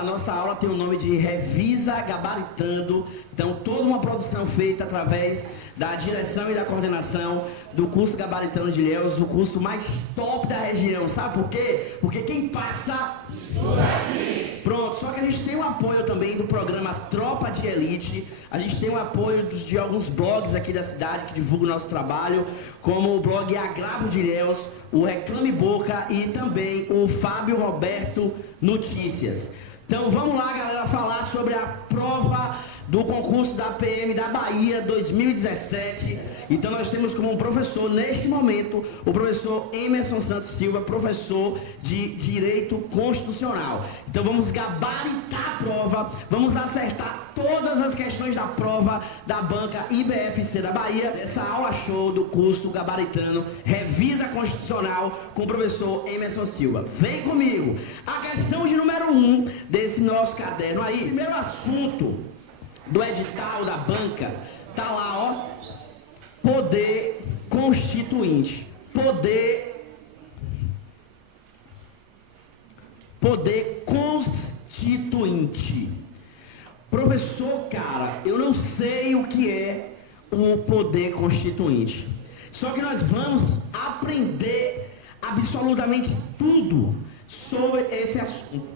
A nossa aula tem o nome de Revisa Gabaritando. Então, toda uma produção feita através da direção e da coordenação do curso Gabaritando de Ilhéus, o curso mais top da região. Sabe por quê? Porque quem passa estuda aqui. Pronto, só que a gente tem o apoio também do programa Tropa de Elite. A gente tem o apoio de alguns blogs aqui da cidade que divulgam o nosso trabalho, como o blog Agravo de Ilhéus, o Reclame Boca e também o Fábio Roberto Notícias. Então vamos lá, galera, falar sobre a prova do concurso da PM da Bahia 2017. Então nós temos como professor, neste momento, o professor Emerson Santos Silva, professor de Direito Constitucional. Então vamos gabaritar a prova, vamos acertar todas as questões da prova da banca IBFC da Bahia. Essa aula show do curso Gabaritando Revisa Constitucional com o professor Emerson Silva. Vem comigo! A questão de número 1 desse nosso caderno aí, primeiro assunto do edital da banca, tá lá, ó, poder constituinte. Poder constituinte. Professor, cara, eu não sei o que é o poder constituinte. Só que nós vamos aprender absolutamente tudo sobre esse assunto.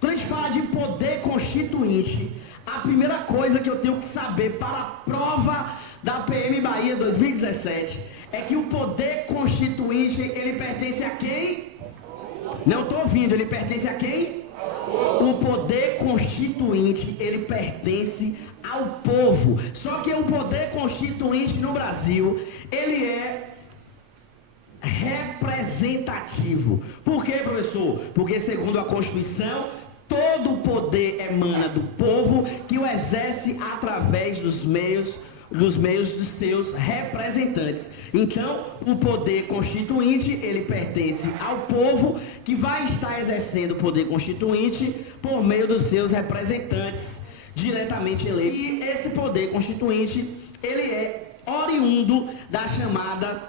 Quando a gente fala de poder constituinte, a primeira coisa que eu tenho que saber para a prova da PM Bahia 2017 é que o poder constituinte, ele pertence a quem? Não estou ouvindo, ele pertence a quem? O poder constituinte, ele pertence ao povo. Só que o poder constituinte no Brasil, ele é representativo. Por quê, professor? Porque segundo a Constituição, todo o poder emana do povo, que o exerce através dos meios dos seus representantes. Então, o poder constituinte, ele pertence ao povo, que vai estar exercendo o poder constituinte por meio dos seus representantes diretamente eleitos. E esse poder constituinte, ele é oriundo da chamada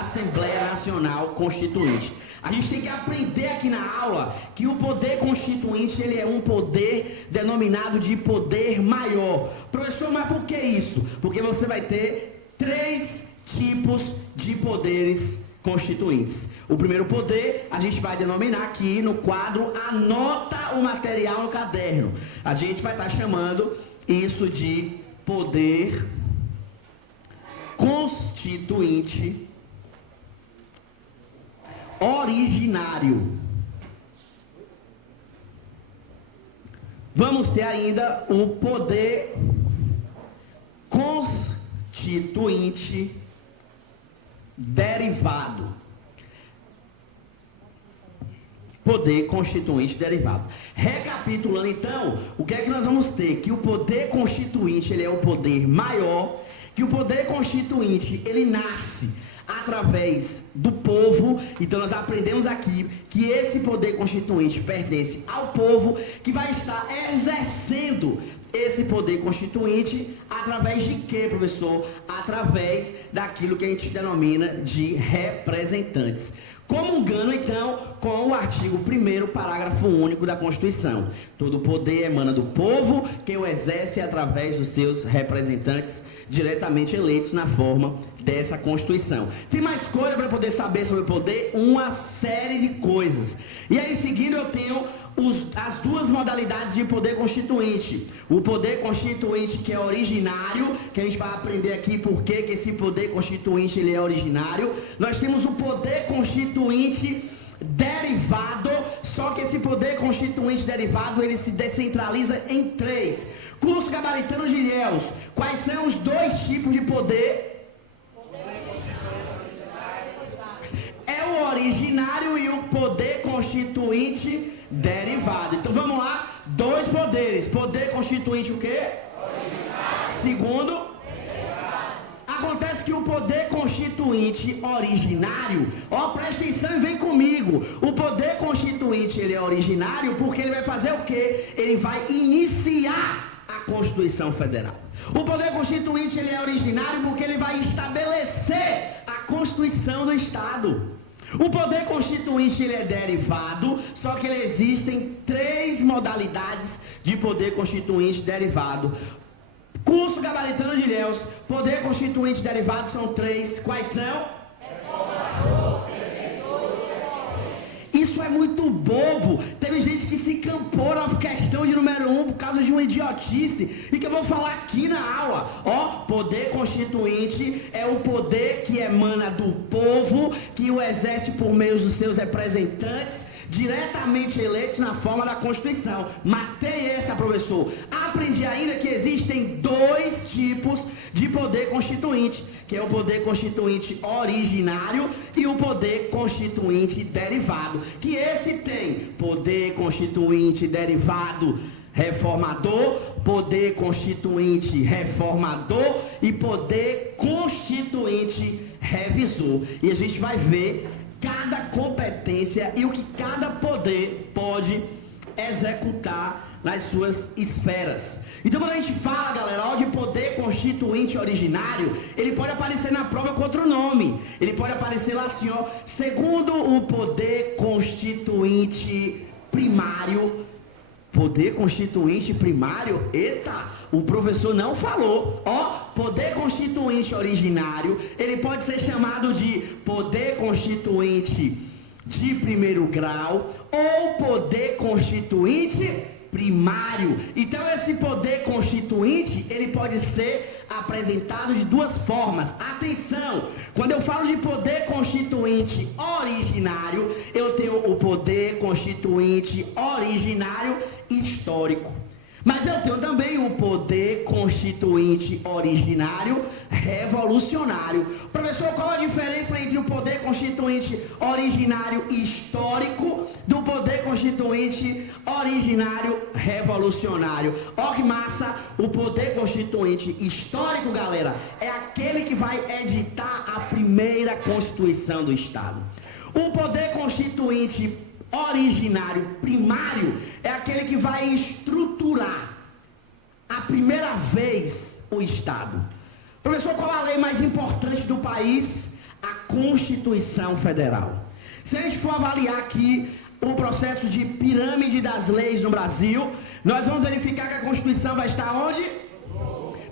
Assembleia Nacional Constituinte. A gente tem que aprender aqui na aula que o poder constituinte, ele é um poder denominado de poder maior. Professor, mas por que isso? Porque você vai ter 3 tipos de poderes constituintes. O primeiro poder, a gente vai denominar aqui no quadro Anota o Material no Caderno. A gente vai estar chamando isso de poder constituinte originário. Vamos ter ainda o poder constituinte derivado. Poder constituinte derivado. Recapitulando então, o que é que nós vamos ter? Que o poder constituinte, ele é o poder maior, que o poder constituinte, ele nasce através do povo. Então nós aprendemos aqui que esse poder constituinte pertence ao povo, que vai estar exercendo esse poder constituinte através de quê, professor? Através daquilo que a gente denomina de representantes. Comungando então com o artigo 1º, parágrafo único da Constituição. Todo poder emana do povo, que o exerce através dos seus representantes diretamente eleitos na forma dessa Constituição. Tem mais coisa para poder saber sobre o poder? Uma série de coisas. E aí, em seguida, eu tenho as 2 modalidades de poder constituinte. O poder constituinte que é originário, que a gente vai aprender aqui por que esse poder constituinte ele é originário. Nós temos o poder constituinte derivado, só que esse poder constituinte derivado, ele se descentraliza em 3. Curso Gabaritando de Ilhéus, quais são os 2 tipos de poder? É o originário e o poder constituinte derivado. Então vamos lá, 2 poderes. Poder constituinte o quê? Originário. Segundo, derivado. Acontece que o poder constituinte originário, ó, presta atenção e vem comigo. O poder constituinte, ele é originário porque ele vai fazer o quê? Ele vai iniciar a Constituição Federal. O poder constituinte, ele é originário porque ele vai estabelecer a Constituição do Estado. O poder constituinte, ele é derivado, só que existem 3 modalidades de poder constituinte derivado. Curso gabaritano de Ilhéus, poder constituinte derivado são 3. Quais são? Reformador, defensor e reformador. Isso é muito bobo. Teve gente que se encampou na questão de número 1 por causa de uma idiotice. E que eu vou falar aqui na aula. Ó, poder constituinte é o poder que emana do povo, que o exerce por meio dos seus representantes, diretamente eleitos na forma da Constituição. Matei essa, professor. Aprendi ainda que existem 2 tipos de poder constituinte, que é o poder constituinte originário e o poder constituinte derivado. Que esse tem poder constituinte derivado reformador, poder constituinte reformador e poder constituinte revisor. E a gente vai ver cada competência e o que cada poder pode executar nas suas esferas. Então, quando a gente fala, galera, de poder constituinte originário, ele pode aparecer na prova com outro nome. Ele pode aparecer lá assim, ó, segundo o poder constituinte primário. Poder constituinte primário? Eita, o professor não falou. Ó, poder constituinte originário, ele pode ser chamado de poder constituinte de primeiro grau ou poder constituinte primário. Então esse poder constituinte, ele pode ser apresentado de 2 formas. Atenção, quando eu falo de poder constituinte originário, eu tenho o poder constituinte originário histórico. Mas eu tenho também o poder constituinte originário revolucionário. Professor, qual a diferença entre o poder constituinte originário histórico do poder constituinte originário revolucionário? Ó que massa! O poder constituinte histórico, galera, é aquele que vai editar a primeira Constituição do Estado. O poder constituinte originário primário é aquele que vai estruturar a primeira vez o Estado. Professor, qual a lei mais importante do país? A Constituição Federal. Se a gente for avaliar aqui o processo de pirâmide das leis no Brasil, nós vamos verificar que a Constituição vai estar onde?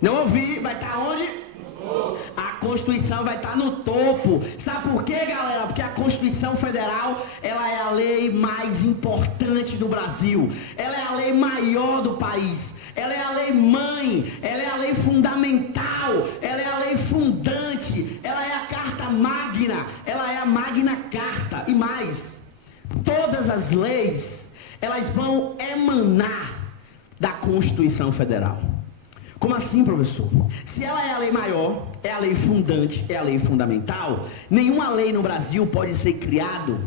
Não ouvi, vai estar onde? A Constituição vai estar no topo. Sabe por quê, galera? Porque a Constituição Federal, ela é a lei mais importante do Brasil. Ela é a lei maior do país. Ela é a lei mãe. Ela é a lei fundamental. Ela é a lei fundante. Ela é a Carta Magna. Ela é a Magna Carta. E mais, todas as leis, elas vão emanar da Constituição Federal. Como assim, professor? Se ela é a lei maior, é a lei fundante, é a lei fundamental, nenhuma lei no Brasil pode ser criada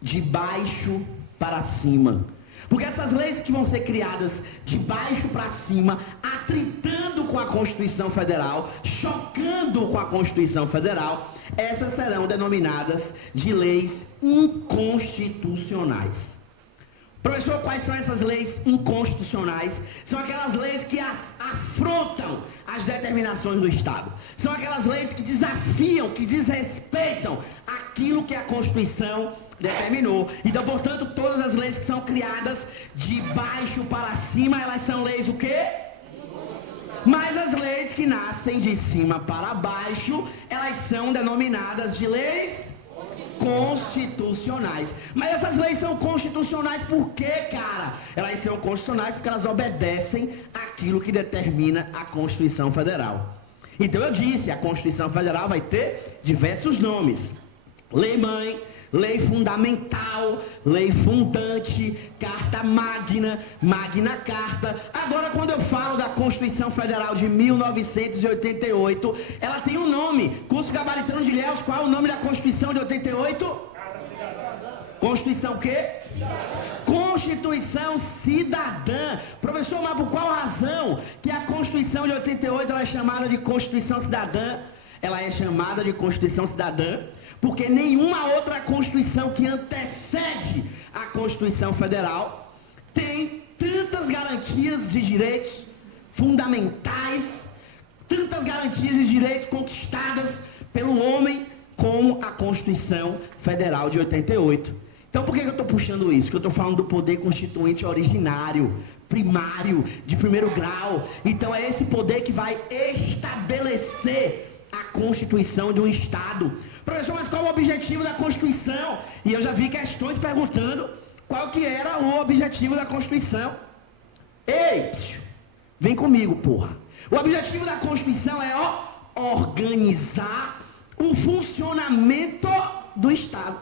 de baixo para cima. Porque essas leis que vão ser criadas de baixo para cima, atritando com a Constituição Federal, chocando com a Constituição Federal, essas serão denominadas de leis inconstitucionais. Professor, quais são essas leis inconstitucionais? São aquelas leis que afrontam as determinações do Estado. São aquelas leis que desafiam, que desrespeitam aquilo que a Constituição determinou. Então, portanto, todas as leis que são criadas de baixo para cima, elas são leis o quê? Mas as leis que nascem de cima para baixo, elas são denominadas de leis constitucionais. Mas essas leis são constitucionais por quê, cara? Elas são constitucionais porque elas obedecem àquilo que determina a Constituição Federal. Então eu disse, a Constituição Federal vai ter diversos nomes. Lei mãe, lei fundamental, lei fundante, Carta Magna, Magna Carta. Agora, quando eu falo da Constituição Federal de 1988, ela tem um nome. Curso gabaritano de Ilhéus, qual é o nome da Constituição de 88? Constituição o quê? Constituição Cidadã. Professor, mas por qual razão que a Constituição de 88 ela é chamada de Constituição Cidadã? Ela é chamada de Constituição Cidadã porque nenhuma outra Constituição que antecede a Constituição Federal tem tantas garantias de direitos fundamentais, tantas garantias de direitos conquistadas pelo homem como a Constituição Federal de 88. Então por que eu estou puxando isso? Porque eu estou falando do poder constituinte originário, primário, de primeiro grau. Então é esse poder que vai estabelecer a constituição de um Estado. Professor, mas qual é o objetivo da Constituição? E eu já vi questões perguntando qual que era o objetivo da Constituição. Ei, vem comigo, porra. O objetivo da Constituição é organizar o funcionamento do Estado.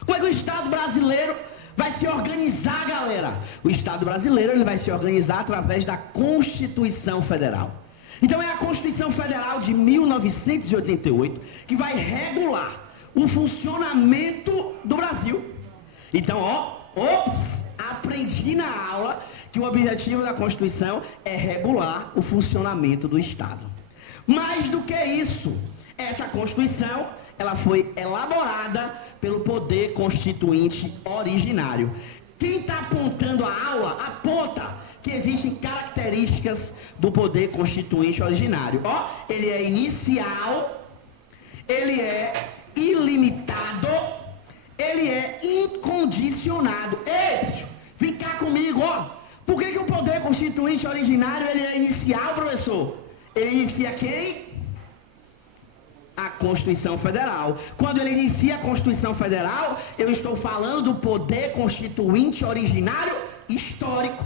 Como é que o Estado brasileiro vai se organizar, galera? O Estado brasileiro ele vai se organizar através da Constituição Federal. Então é a Constituição Federal de 1988 que vai regular o funcionamento do Brasil. Então, aprendi na aula que o objetivo da Constituição é regular o funcionamento do Estado. Mais do que isso, essa Constituição, ela foi elaborada pelo poder constituinte originário. Quem está apontando a aula, aponta que existem características do poder constituinte originário. Ele é inicial, ele é ilimitado, ele é incondicionado. Ei, vem cá comigo, Por que o poder constituinte originário ele é inicial, professor? Ele inicia quem? A Constituição Federal. Quando ele inicia a Constituição Federal, eu estou falando do poder constituinte originário histórico,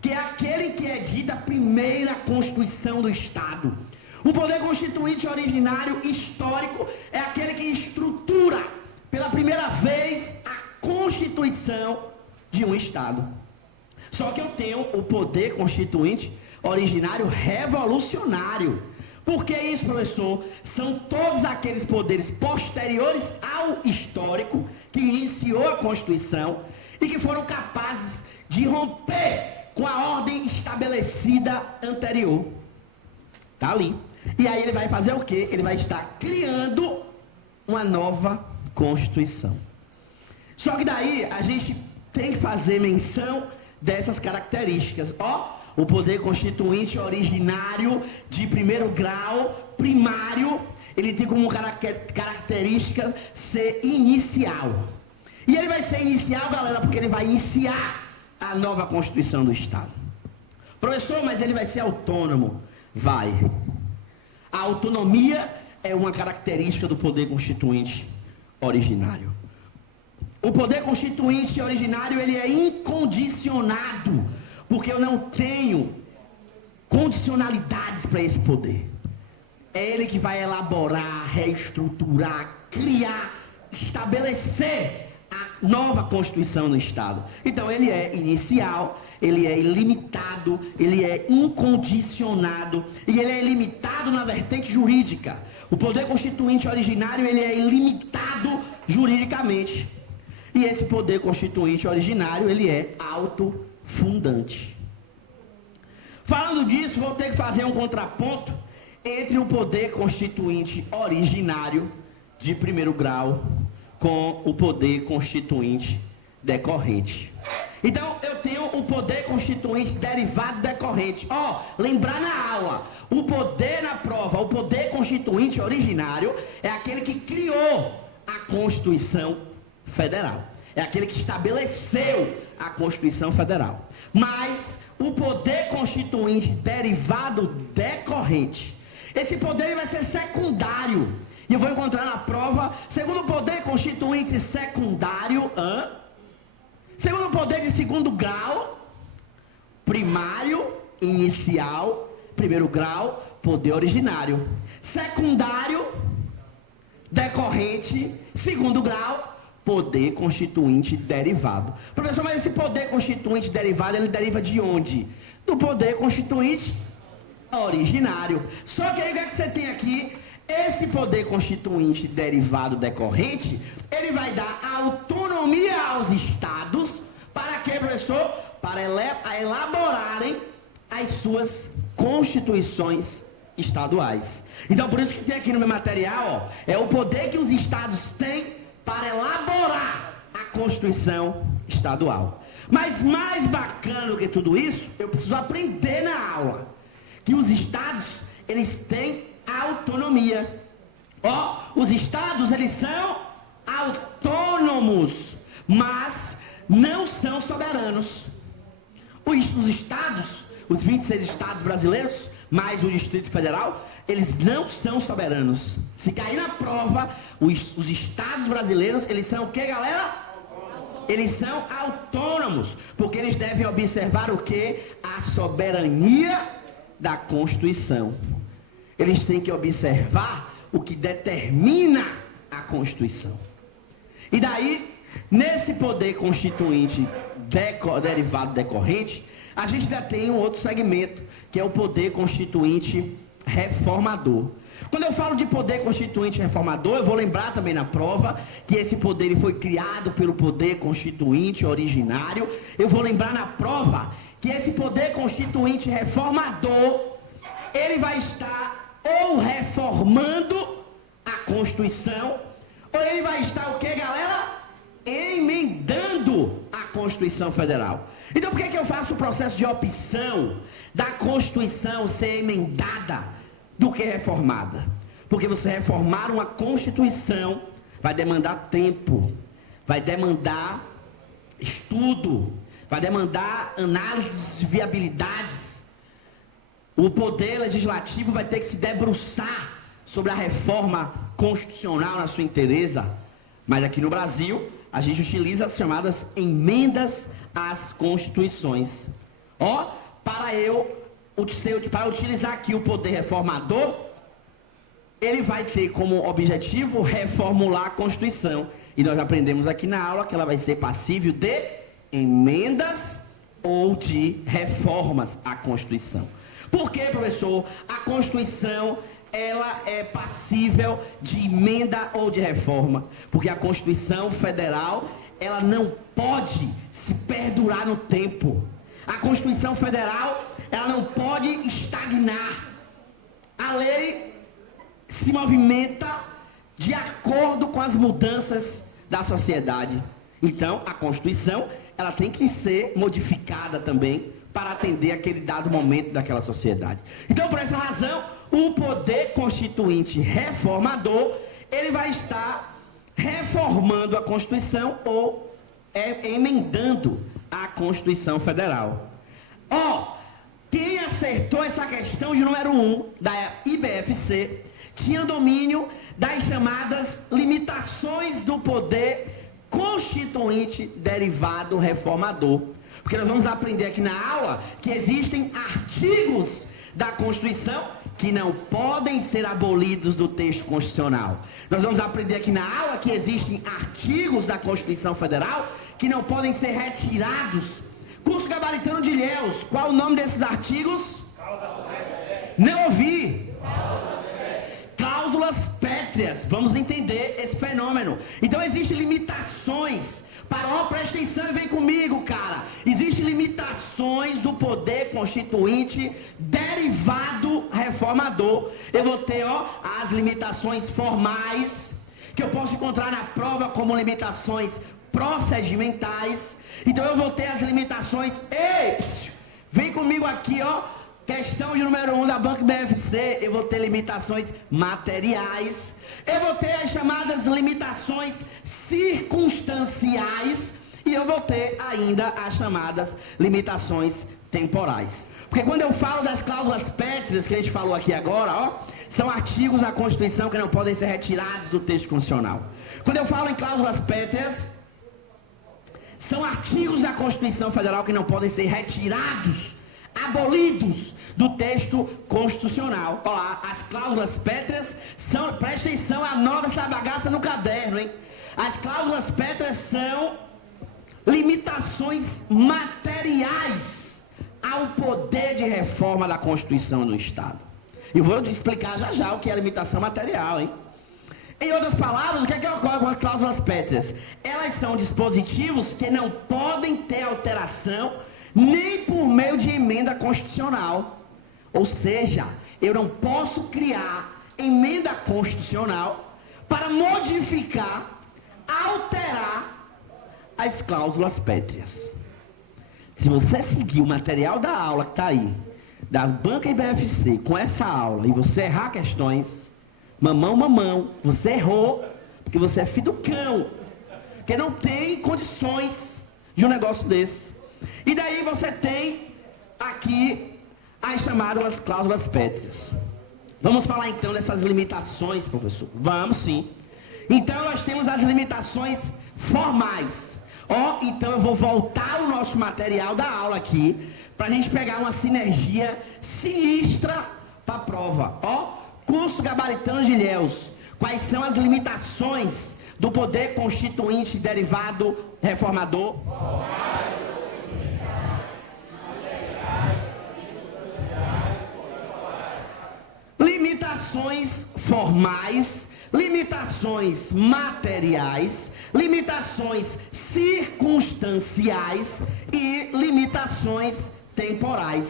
que é aquele que é dita a primeira Constituição do Estado. O poder constituinte originário histórico é aquele que estrutura pela primeira vez a Constituição de um Estado. Só que eu tenho o poder constituinte originário revolucionário. Por que isso, professor? São todos aqueles poderes posteriores ao histórico que iniciou a Constituição e que foram capazes de romper com a ordem estabelecida anterior. Tá ali. E aí ele vai fazer o quê? Ele vai estar criando uma nova Constituição. Só que daí a gente tem que fazer menção dessas características. O poder constituinte originário de primeiro grau, primário, ele tem como característica ser inicial. E ele vai ser inicial, galera, porque ele vai iniciar a nova Constituição do Estado. Professor, mas ele vai ser autônomo? Vai. A autonomia é uma característica do poder constituinte originário. O poder constituinte originário, ele é incondicionado, porque eu não tenho condicionalidades para esse poder. É ele que vai elaborar, reestruturar, criar, estabelecer a nova Constituição do Estado. Então ele é inicial, ele é ilimitado, ele é incondicionado e ele é ilimitado na vertente jurídica. O poder constituinte originário, ele é ilimitado juridicamente. E esse poder constituinte originário, ele é autofundante. Falando disso, vou ter que fazer um contraponto entre o poder constituinte originário de primeiro grau com o poder constituinte decorrente. Então, eu tenho o poder constituinte derivado decorrente. Lembrar na aula, o poder na prova, o poder constituinte originário é aquele que criou a Constituição Federal. É aquele que estabeleceu a Constituição Federal. Mas o poder constituinte derivado decorrente, esse poder vai ser secundário. E eu vou encontrar na prova, segundo o poder constituinte secundário, segundo o poder de segundo grau, primário, inicial, primeiro grau, poder originário. Secundário, decorrente, segundo grau, poder constituinte derivado. Professor, mas esse poder constituinte derivado, ele deriva de onde? Do poder constituinte originário. Só que aí o que é que você tem aqui? Esse poder constituinte derivado decorrente, ele vai dar autonomia aos estados. Para quê, professor? Para elaborarem as suas constituições estaduais. Então, por isso que tem aqui no meu material, é o poder que os estados têm para elaborar a Constituição estadual. Mas mais bacana do que tudo isso, eu preciso aprender na aula que os estados, eles têm autonomia. Os estados, eles são autônomos. mas não são soberanos. Os estados, os 26 estados brasileiros, mais o Distrito Federal, eles não são soberanos. Se cair na prova, os estados brasileiros, eles são o que, galera? Eles são autônomos, porque eles devem observar o que? A soberania da Constituição. Eles têm que observar o que determina a Constituição. E daí, nesse poder constituinte derivado decorrente, a gente já tem um outro segmento, que é o poder constituinte reformador. Quando eu falo de poder constituinte reformador, eu vou lembrar também na prova que esse poder ele foi criado pelo poder constituinte originário. Eu vou lembrar na prova que esse poder constituinte reformador, ele vai estar ou reformando a Constituição, ou ele vai estar o que, galera? Emendando a Constituição Federal. Então por que eu faço o processo de opção da Constituição ser emendada do que reformada? Porque você reformar uma Constituição vai demandar tempo, vai demandar estudo, vai demandar análise de viabilidades. O poder legislativo vai ter que se debruçar sobre a reforma constitucional na sua inteireza. Mas aqui no Brasil, a gente utiliza as chamadas emendas às constituições. Para utilizar aqui o poder reformador, ele vai ter como objetivo reformular a Constituição. E nós aprendemos aqui na aula que ela vai ser passível de emendas ou de reformas à Constituição. Por que, professor? A Constituição, ela é passível de emenda ou de reforma. Porque a Constituição Federal, ela não pode se perdurar no tempo. A Constituição Federal, ela não pode estagnar. A lei se movimenta de acordo com as mudanças da sociedade. Então, a Constituição, ela tem que ser modificada também para atender aquele dado momento daquela sociedade. Então, por essa razão, o poder constituinte reformador, ele vai estar reformando a Constituição ou emendando a Constituição Federal. Quem acertou essa questão de número 1 da IBFC tinha domínio das chamadas limitações do poder constituinte derivado reformador. Porque nós vamos aprender aqui na aula que existem artigos da Constituição que não podem ser abolidos do texto constitucional. Nós vamos aprender aqui na aula que existem artigos da Constituição Federal que não podem ser retirados. Curso gabaritano de Ilhéus, qual o nome desses artigos? Não ouvi. Cláusulas pétreas. Vamos entender esse fenômeno. Então existem limitações. Presta atenção e vem comigo, cara. Existem limitações do poder constituinte derivado reformador. Eu vou ter, as limitações formais, que eu posso encontrar na prova como limitações procedimentais. Então eu vou ter as limitações. Vem comigo aqui, questão de número 1 da Banca BFC. Eu vou ter limitações materiais. Eu vou ter as chamadas limitações circunstanciais. E eu vou ter ainda as chamadas limitações temporais. Porque quando eu falo das cláusulas pétreas que a gente falou aqui agora, são artigos da Constituição que não podem ser retirados do texto constitucional. Quando eu falo em cláusulas pétreas, são artigos da Constituição Federal que não podem ser retirados, abolidos do texto constitucional. As cláusulas pétreas são, presta atenção, anota essa bagaça no caderno, hein? As cláusulas pétreas são limitações materiais ao poder de reforma da Constituição do Estado. E vou explicar já o que é limitação material, hein? Em outras palavras, o que ocorre com as cláusulas pétreas? Elas são dispositivos que não podem ter alteração nem por meio de emenda constitucional. Ou seja, eu não posso criar emenda constitucional para modificar, alterar as cláusulas pétreas. Se você seguir o material da aula que está aí, da Banca IBFC, com essa aula, e você errar questões, mamão, você errou, porque você é filho do cão. Porque não tem condições de um negócio desse. E daí você tem aqui as chamadas cláusulas pétreas. Vamos falar então dessas limitações, professor? Vamos sim. Então nós temos as limitações formais. Então eu vou voltar o nosso material da aula aqui, para a gente pegar uma sinergia sinistra para a prova. Curso gabaritano de Ilhéus. Quais são as limitações do poder constituinte derivado reformador? Limitações formais, limitações materiais, limitações circunstanciais e limitações temporais.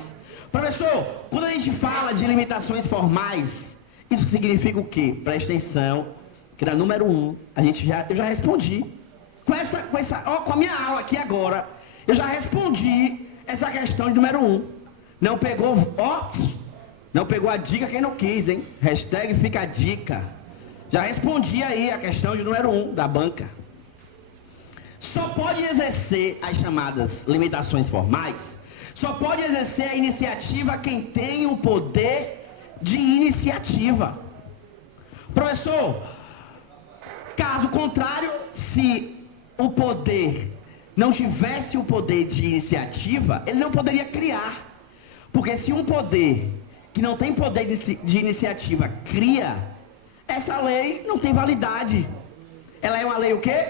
Professor, quando a gente fala de limitações formais, isso significa o quê? Presta atenção, que na número 1, eu já respondi. Com a minha aula aqui agora, eu já respondi essa questão de número 1. Não pegou, não pegou a dica quem não quis, hein? Hashtag fica a dica. Já respondi aí a questão de número 1 da banca. Só pode exercer as chamadas limitações formais, só pode exercer a iniciativa quem tem o poder de iniciativa. Professor, caso contrário, se o poder não tivesse o poder de iniciativa, ele não poderia criar. Porque se um poder que não tem poder de iniciativa cria, essa lei não tem validade. Ela é uma lei o quê?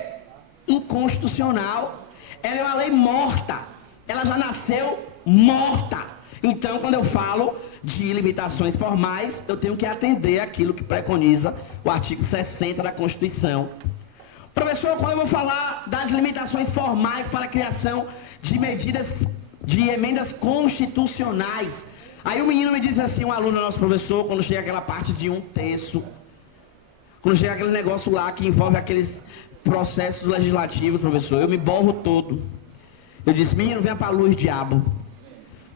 Inconstitucional. Ela é uma lei morta. Ela já nasceu morta. Então, quando eu falo de limitações formais, eu tenho que atender aquilo que preconiza o artigo 60 da Constituição. Professor, quando eu vou falar das limitações formais para a criação de medidas de emendas constitucionais, aí o menino me diz assim, um aluno nosso professor, quando chega aquela parte de 1/3, quando chega aquele negócio lá que envolve aqueles processos legislativos, professor, eu me borro todo. Eu disse, menino, venha para a luz, diabo.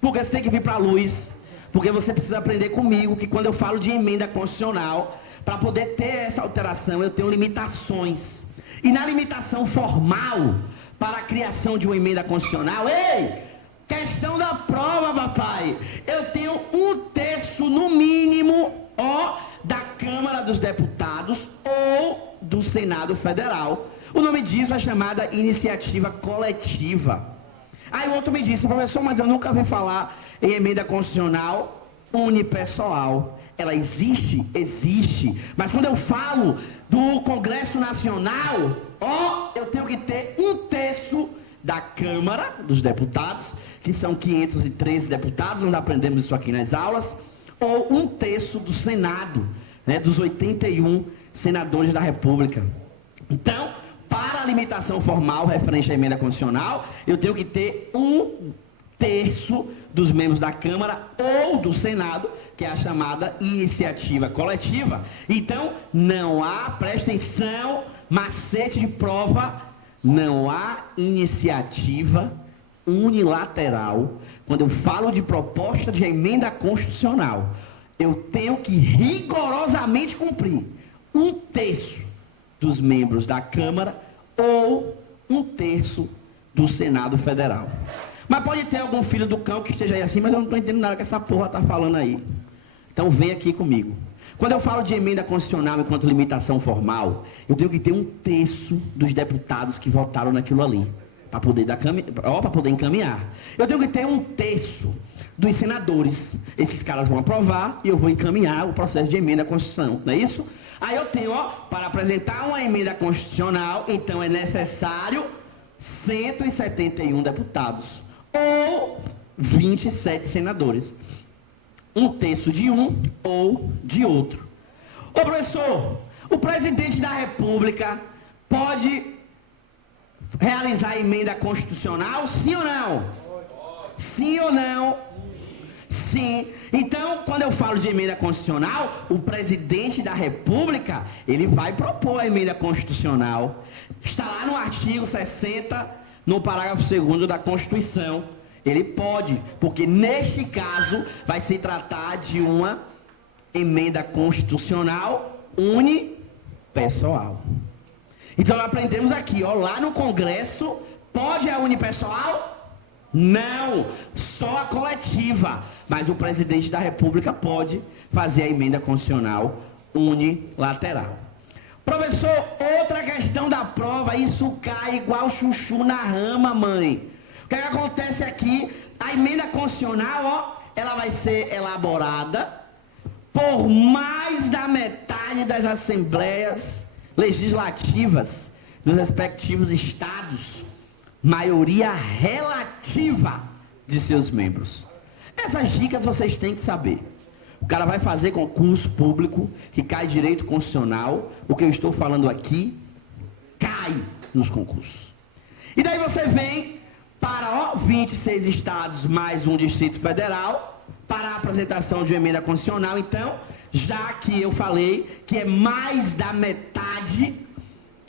Porque você tem que vir para a luz, porque você precisa aprender comigo que quando eu falo de emenda constitucional, para poder ter essa alteração, eu tenho limitações. E na limitação formal para a criação de uma emenda constitucional, questão da prova, papai, eu tenho 1/3 no mínimo, da Câmara dos Deputados ou do Senado Federal. O nome disso é chamada iniciativa coletiva. Aí o outro me disse, professor, mas eu nunca vi falar em emenda constitucional unipessoal. Ela existe? Existe. Mas quando eu falo do Congresso Nacional, eu tenho que ter 1/3 da Câmara dos Deputados, que são 513 deputados, nós aprendemos isso aqui nas aulas, ou 1/3 do Senado, dos 81 senadores da República. Então, para a limitação formal referente à emenda constitucional, eu tenho que ter 1/3 dos membros da Câmara ou do Senado, que é a chamada iniciativa coletiva. Então, não há, presta atenção, macete de prova, não há iniciativa unilateral. Quando eu falo de proposta de emenda constitucional, eu tenho que rigorosamente cumprir 1/3 dos membros da Câmara ou 1/3 do Senado Federal. Mas pode ter algum filho do cão que esteja aí assim, mas eu não estou entendendo nada que essa porra está falando aí. Então vem aqui comigo. Quando eu falo de emenda constitucional enquanto limitação formal, eu tenho que ter 1/3 dos deputados que votaram naquilo ali, para poder encaminhar. Eu tenho que ter 1/3 dos senadores. Esses caras vão aprovar e eu vou encaminhar o processo de emenda à Constituição, não é isso? Aí eu tenho, para apresentar uma emenda constitucional, então é necessário 171 deputados ou 27 senadores. 1/3 de um ou de outro. Professor, o presidente da República pode realizar emenda constitucional, sim ou não? Sim ou não? Sim. Então, quando eu falo de emenda constitucional, o presidente da República, ele vai propor a emenda constitucional. Está lá no artigo 60, no parágrafo 2º da Constituição. Ele pode, porque neste caso vai se tratar de uma emenda constitucional unipessoal. Então nós aprendemos aqui, ó, lá no Congresso, pode a unipessoal? Não, só a coletiva. Mas o presidente da República pode fazer a emenda constitucional unilateral. Professor, outra questão da prova, isso cai igual chuchu na rama, mãe. O que acontece aqui? A emenda constitucional, ó, ela vai ser elaborada por mais da metade das assembleias legislativas dos respectivos estados, maioria relativa de seus membros. Essas dicas vocês têm que saber. O cara vai fazer concurso público, que cai direito constitucional, o que eu estou falando aqui, cai nos concursos. E daí você vem para 26 estados mais um Distrito Federal, para a apresentação de uma emenda constitucional. Então, já que eu falei que é mais da metade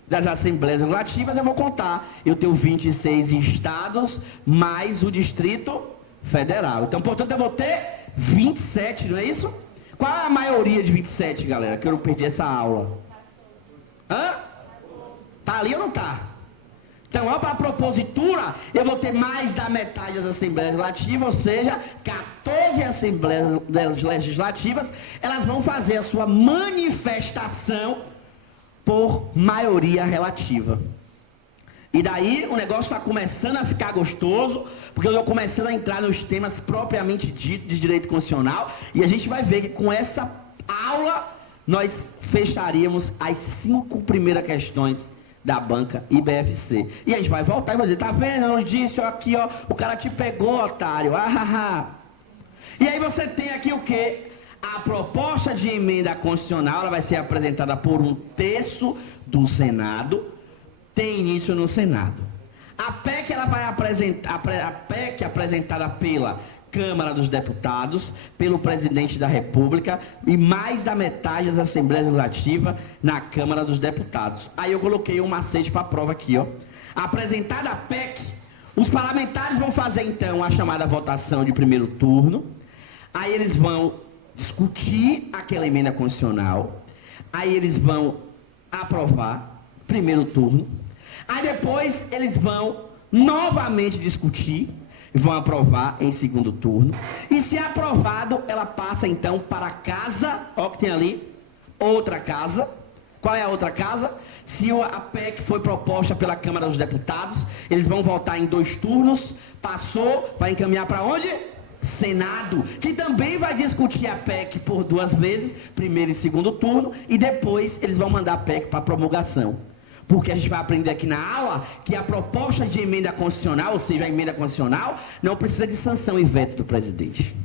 das assembleias legislativas, eu vou contar. Eu tenho 26 estados mais o Distrito Federal. Então, portanto, eu vou ter 27, não é isso? Qual é a maioria de 27, galera? Que eu não perdi essa aula. Hã? Tá ali ou não tá? Então, ó, para a propositura, eu vou ter mais da metade das assembleias legislativas, ou seja, 14 assembleias legislativas, elas vão fazer a sua manifestação por maioria relativa. E daí o negócio está começando a ficar gostoso, porque eu estou começando a entrar nos temas propriamente ditos de direito constitucional, e a gente vai ver que com essa aula nós fecharíamos as 5 primeiras questões da banca IBFC. E a gente vai voltar e vai dizer, tá vendo, eu disse, ó, aqui, ó, o cara te pegou, otário, E aí você tem aqui o quê? A proposta de emenda constitucional, ela vai ser apresentada por 1/3 do Senado, tem início no Senado. A PEC, ela vai apresentar, a PEC apresentada pela Câmara dos Deputados, pelo Presidente da República e mais da metade das Assembleias Legislativas na Câmara dos Deputados. Aí eu coloquei um macete para a prova aqui, ó. Apresentada a PEC, os parlamentares vão fazer então a chamada votação de primeiro turno, aí eles vão discutir aquela emenda constitucional, aí eles vão aprovar primeiro turno, aí depois eles vão novamente discutir, vão aprovar em segundo turno, e se aprovado, ela passa então para a casa, ó que tem ali, outra casa. Qual é a outra casa? Se a PEC foi proposta pela Câmara dos Deputados, eles vão votar em 2 turnos, passou, vai encaminhar para onde? Senado, que também vai discutir a PEC por 2 vezes, primeiro e segundo turno, e depois eles vão mandar a PEC para promulgação. Porque a gente vai aprender aqui na aula que a proposta de emenda constitucional, ou seja, a emenda constitucional, não precisa de sanção e veto do presidente.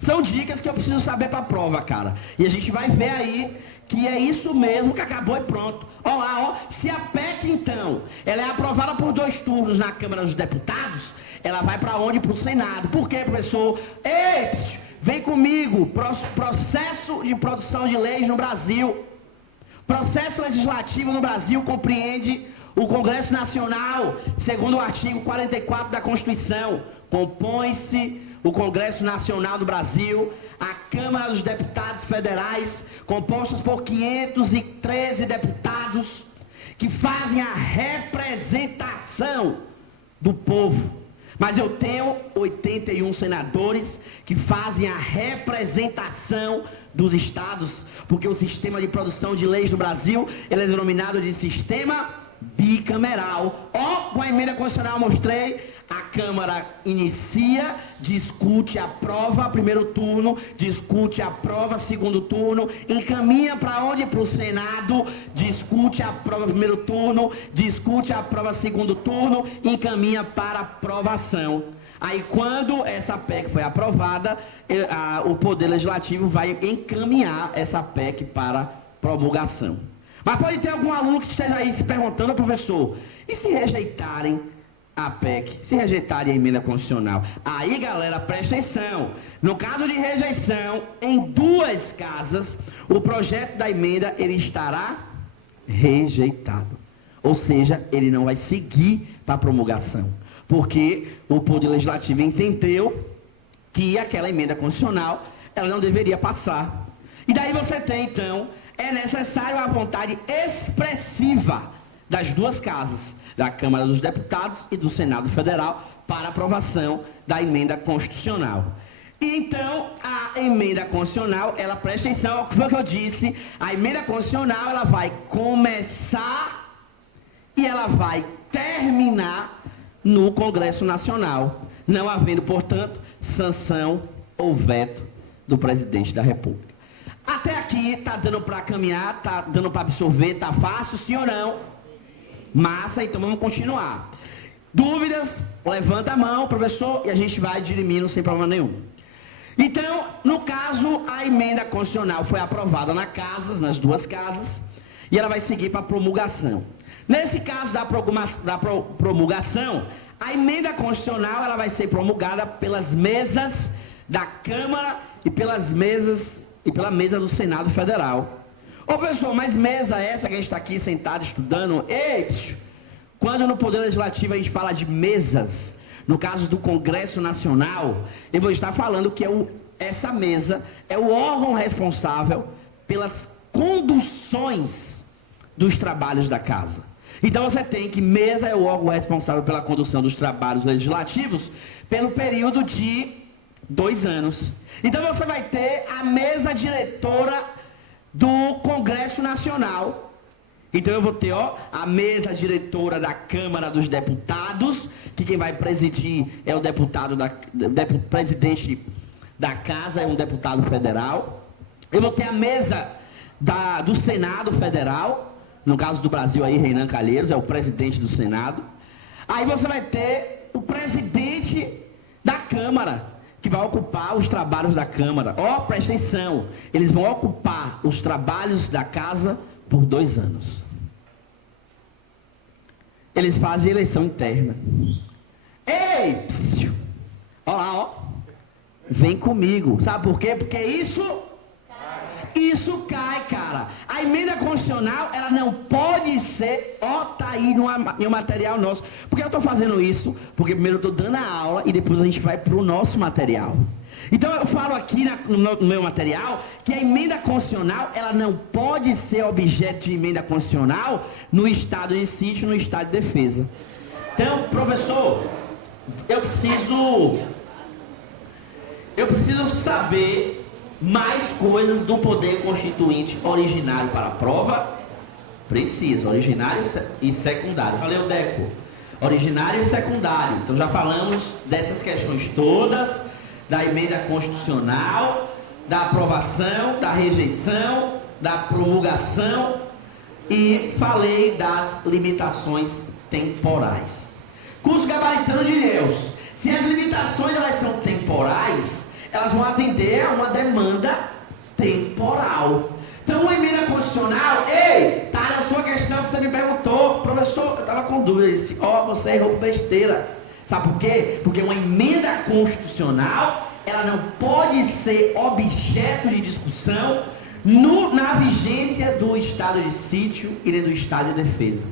São dicas que eu preciso saber para a prova, cara. E a gente vai ver aí que é isso mesmo, que acabou e pronto. Olha lá, ó, se a PEC, então, ela é aprovada por 2 turnos na Câmara dos Deputados, ela vai para onde? Para o Senado. Por quê, professor? Ei, vem comigo, processo de produção de leis no Brasil. Processo legislativo no Brasil compreende o Congresso Nacional, segundo o artigo 44 da Constituição. Compõe-se o Congresso Nacional do Brasil, a Câmara dos Deputados Federais, compostos por 513 deputados, que fazem a representação do povo. Mas eu tenho 81 senadores que fazem a representação dos estados, porque o sistema de produção de leis no Brasil, ele é denominado de sistema bicameral. Ó, com a emenda constitucional mostrei, a Câmara inicia, discute, aprova primeiro turno, discute, aprova segundo turno, encaminha para onde? Para o Senado, discute, aprova primeiro turno, discute, aprova segundo turno, encaminha para aprovação. Aí quando essa PEC foi aprovada, o Poder Legislativo vai encaminhar essa PEC para promulgação. Mas pode ter algum aluno que esteja aí se perguntando, professor, e se rejeitarem a PEC, se rejeitarem a emenda constitucional? Aí, galera, presta atenção. No caso de rejeição, em 2 casas, o projeto da emenda, ele estará rejeitado. Ou seja, ele não vai seguir para a promulgação. Porque o Poder Legislativo entendeu que aquela emenda constitucional, ela não deveria passar. E daí você tem, então, é necessário a vontade expressiva das duas casas, da Câmara dos Deputados e do Senado Federal, para aprovação da emenda constitucional. E então, a emenda constitucional, ela presta atenção ao que foi que eu disse, a emenda constitucional, ela vai começar e ela vai terminar no Congresso Nacional, não havendo, portanto, sanção ou veto do presidente da República. Até aqui está dando para caminhar, está dando para absorver, está fácil, sim ou não? Massa, então vamos continuar. Dúvidas? Levanta a mão, professor, e a gente vai dirimindo sem problema nenhum. Então, no caso, a emenda constitucional foi aprovada nas duas casas, e ela vai seguir para a promulgação. Nesse caso da promulgação, a emenda constitucional ela vai ser promulgada pelas mesas da Câmara e pela mesa do Senado Federal. Ô professor, mas mesa essa que a gente está aqui sentado estudando? Ei, quando no Poder Legislativo a gente fala de mesas, no caso do Congresso Nacional, eu vou estar falando que essa mesa é o órgão responsável pelas conduções dos trabalhos da casa. Então você tem que mesa é o órgão responsável pela condução dos trabalhos legislativos pelo período de 2 anos. Então você vai ter a mesa diretora do Congresso Nacional. Então eu vou ter a mesa diretora da Câmara dos Deputados, que quem vai presidir é o presidente da casa, é um deputado federal. Eu vou ter a mesa do Senado Federal, no caso do Brasil aí, Renan Calheiros, é o presidente do Senado. Aí você vai ter o presidente da Câmara, que vai ocupar os trabalhos da Câmara. Presta atenção, eles vão ocupar os trabalhos da casa por 2 anos. Eles fazem eleição interna. Ei, psiu. Olha lá, vem comigo. Sabe por quê? Porque isso cai, cara. A emenda constitucional, ela não pode ser, tá aí no material nosso. Por que eu estou fazendo isso? Porque primeiro eu estou dando a aula e depois a gente vai para o nosso material. Então eu falo aqui no meu material que a emenda constitucional, ela não pode ser objeto de emenda constitucional no estado de sítio, no estado de defesa. Então, professor, eu preciso saber mais coisas do poder constituinte originário para a prova. Preciso, originário e secundário. Valeu, Deco. Originário e secundário. Então já falamos dessas questões todas, da emenda constitucional, da aprovação, da rejeição, da promulgação e falei das limitações temporais. Curso gabaritano de Deus. Se as limitações elas são temporais, elas vão atender a uma demanda temporal. Então, uma emenda constitucional, tá na sua questão que você me perguntou, professor, eu estava com dúvida, eu disse, você errou por besteira. Sabe por quê? Porque uma emenda constitucional, ela não pode ser objeto de discussão na vigência do estado de sítio e do estado de defesa.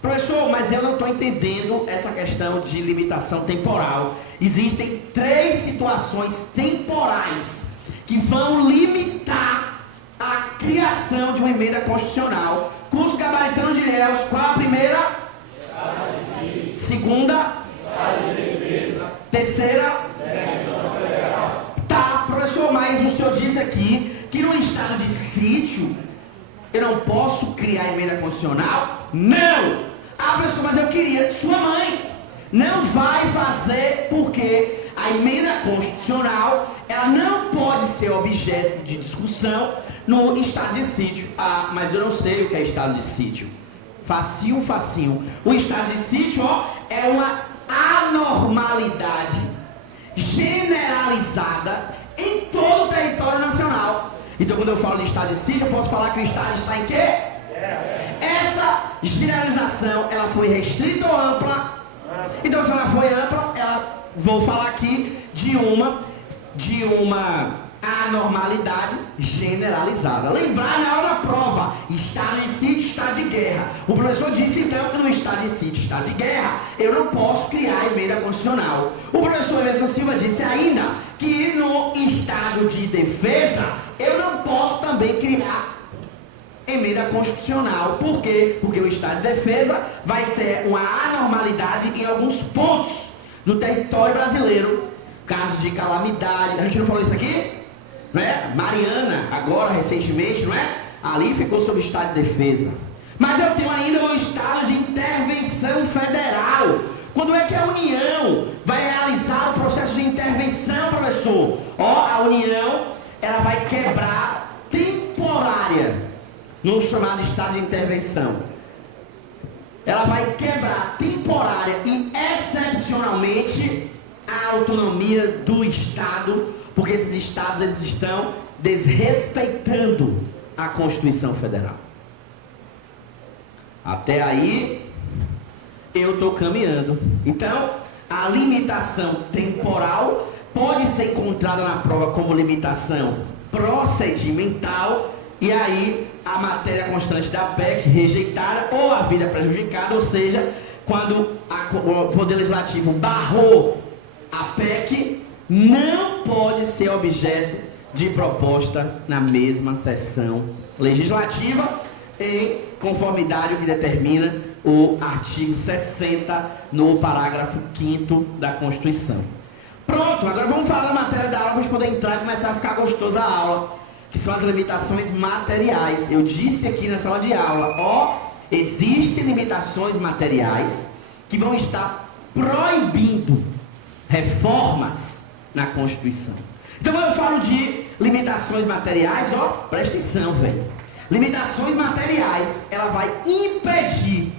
Professor, mas eu não estou entendendo essa questão de limitação temporal. Existem 3 situações temporais que vão limitar a criação de uma emenda constitucional. Curso gabaritano de Deus, qual a primeira? Segunda? Terceira? Tá, professor, mas o senhor disse aqui que no estado de sítio eu não posso criar emenda constitucional? Não! Professor, mas eu queria. Sua mãe não vai fazer porque a emenda constitucional ela não pode ser objeto de discussão no estado de sítio. Mas eu não sei o que é estado de sítio. Facinho. O estado de sítio, é uma anormalidade generalizada em todo o território nacional. Então, quando eu falo de estado de sítio, eu posso falar que o estado está em quê? Essa generalização, ela foi restrita ou ampla? Então, se ela foi ampla, vou falar aqui de uma anormalidade generalizada. Lembrar na hora da prova, estado de sítio, estado de guerra. O professor disse então que no estado de sítio, estado de guerra, eu não posso criar emenda constitucional. O professor Emerson Silva disse ainda que no estado de defesa, eu não posso também criar emenda constitucional. Por quê? Porque o estado de defesa vai ser uma anormalidade em alguns pontos do território brasileiro. Casos de calamidade, a gente não falou isso aqui? Não é? Mariana, agora, recentemente, não é? Ali ficou sob estado de defesa. Mas eu tenho ainda um estado de intervenção federal. Quando é que a União vai realizar o processo de intervenção, professor? A União, ela vai quebrar temporária no chamado estado de intervenção. Ela vai quebrar temporária e excepcionalmente a autonomia do Estado, porque esses estados eles estão desrespeitando a Constituição Federal. Até aí eu estou caminhando. Então, a limitação temporal pode ser encontrada na prova como limitação procedimental, e aí a matéria constante da PEC rejeitada ou a vida prejudicada, ou seja, quando o Poder Legislativo barrou a PEC, não pode ser objeto de proposta na mesma sessão legislativa, em conformidade com o que determina o artigo 60 no parágrafo 5º da Constituição. Pronto, agora vamos falar da matéria da aula para a gente poder entrar e começar a ficar gostoso a aula, que são as limitações materiais. Eu disse aqui na sala de aula, existem limitações materiais que vão estar proibindo reformas na Constituição. Então quando eu falo de limitações materiais, presta atenção, velho. Limitações materiais, ela vai impedir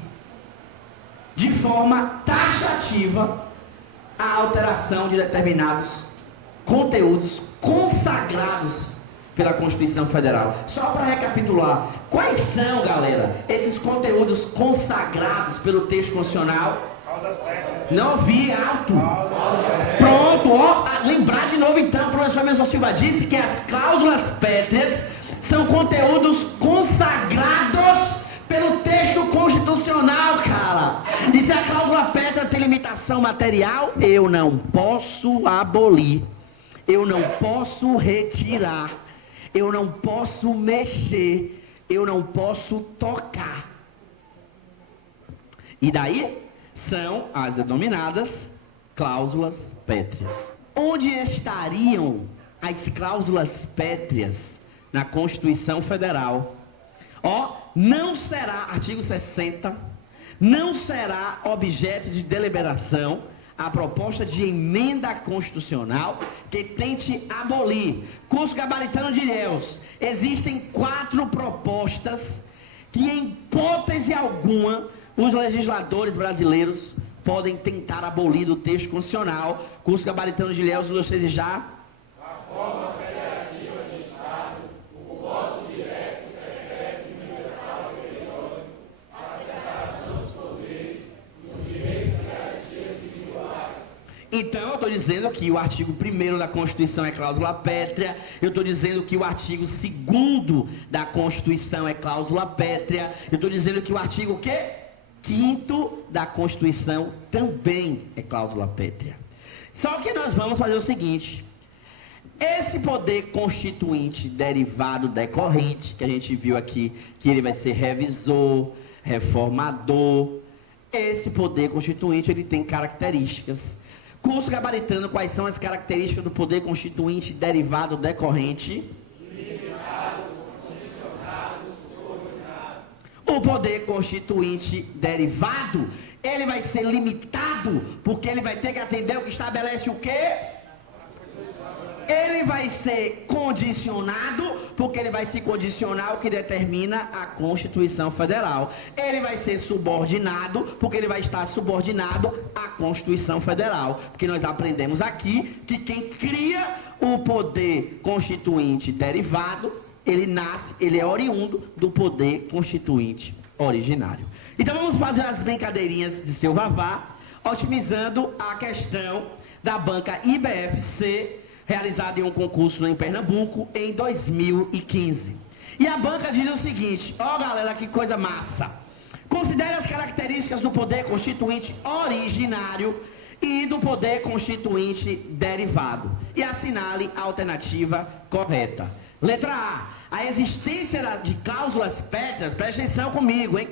de forma taxativa a alteração de determinados conteúdos consagrados pela Constituição Federal. Só para recapitular, quais são, galera, esses conteúdos consagrados pelo texto constitucional? Não ouvi alto. Pronto, lembrar de novo então, o professor Milson Silva disse que as cláusulas pétreas são conteúdos consagrados pelo texto constitucional, cara. E se a cláusula pétrea tem limitação material, eu não posso abolir, eu não posso retirar, eu não posso mexer, eu não posso tocar. E daí são as denominadas cláusulas pétreas. Onde estariam as cláusulas pétreas na Constituição Federal? Não será, artigo 60, não será objeto de deliberação a proposta de emenda constitucional que tente abolir. Curso gabaritano de Ilhéus. Existem 4 propostas que, em hipótese alguma, os legisladores brasileiros podem tentar abolir do texto constitucional. Curso gabaritano de Ilhéus, vocês já? A forma federativa de Estado, o voto direto, secreto, universal e periódico, a separação dos poderes, os direitos e garantias individuais. Então, eu estou dizendo que o artigo 1º da Constituição é cláusula pétrea, eu estou dizendo que o artigo 2º da Constituição é cláusula pétrea, eu estou dizendo que o artigo o quê? 5º da Constituição também é cláusula pétrea. Só que nós vamos fazer o seguinte: esse poder constituinte derivado decorrente, que a gente viu aqui, que ele vai ser revisor, reformador, esse poder constituinte, ele tem características. Curso gabaritano, quais são as características do poder constituinte derivado decorrente? Limitado, condicionado, subordinado. O poder constituinte derivado, ele vai ser limitado, porque ele vai ter que atender o que estabelece o quê? Ele vai ser condicionado, porque ele vai se condicionar ao que determina a Constituição Federal. Ele vai ser subordinado, porque ele vai estar subordinado à Constituição Federal. Porque nós aprendemos aqui que quem cria o poder constituinte derivado, ele nasce, ele é oriundo do poder constituinte originário. Então vamos fazer as brincadeirinhas de seu vavá, otimizando a questão da banca IBFC, realizada em um concurso em Pernambuco em 2015. E a banca diz o seguinte: galera, que coisa massa. Considere as características do poder constituinte originário e do poder constituinte derivado. E assinale a alternativa correta. Letra A. a existência de cláusulas pétreas, presta atenção comigo, hein?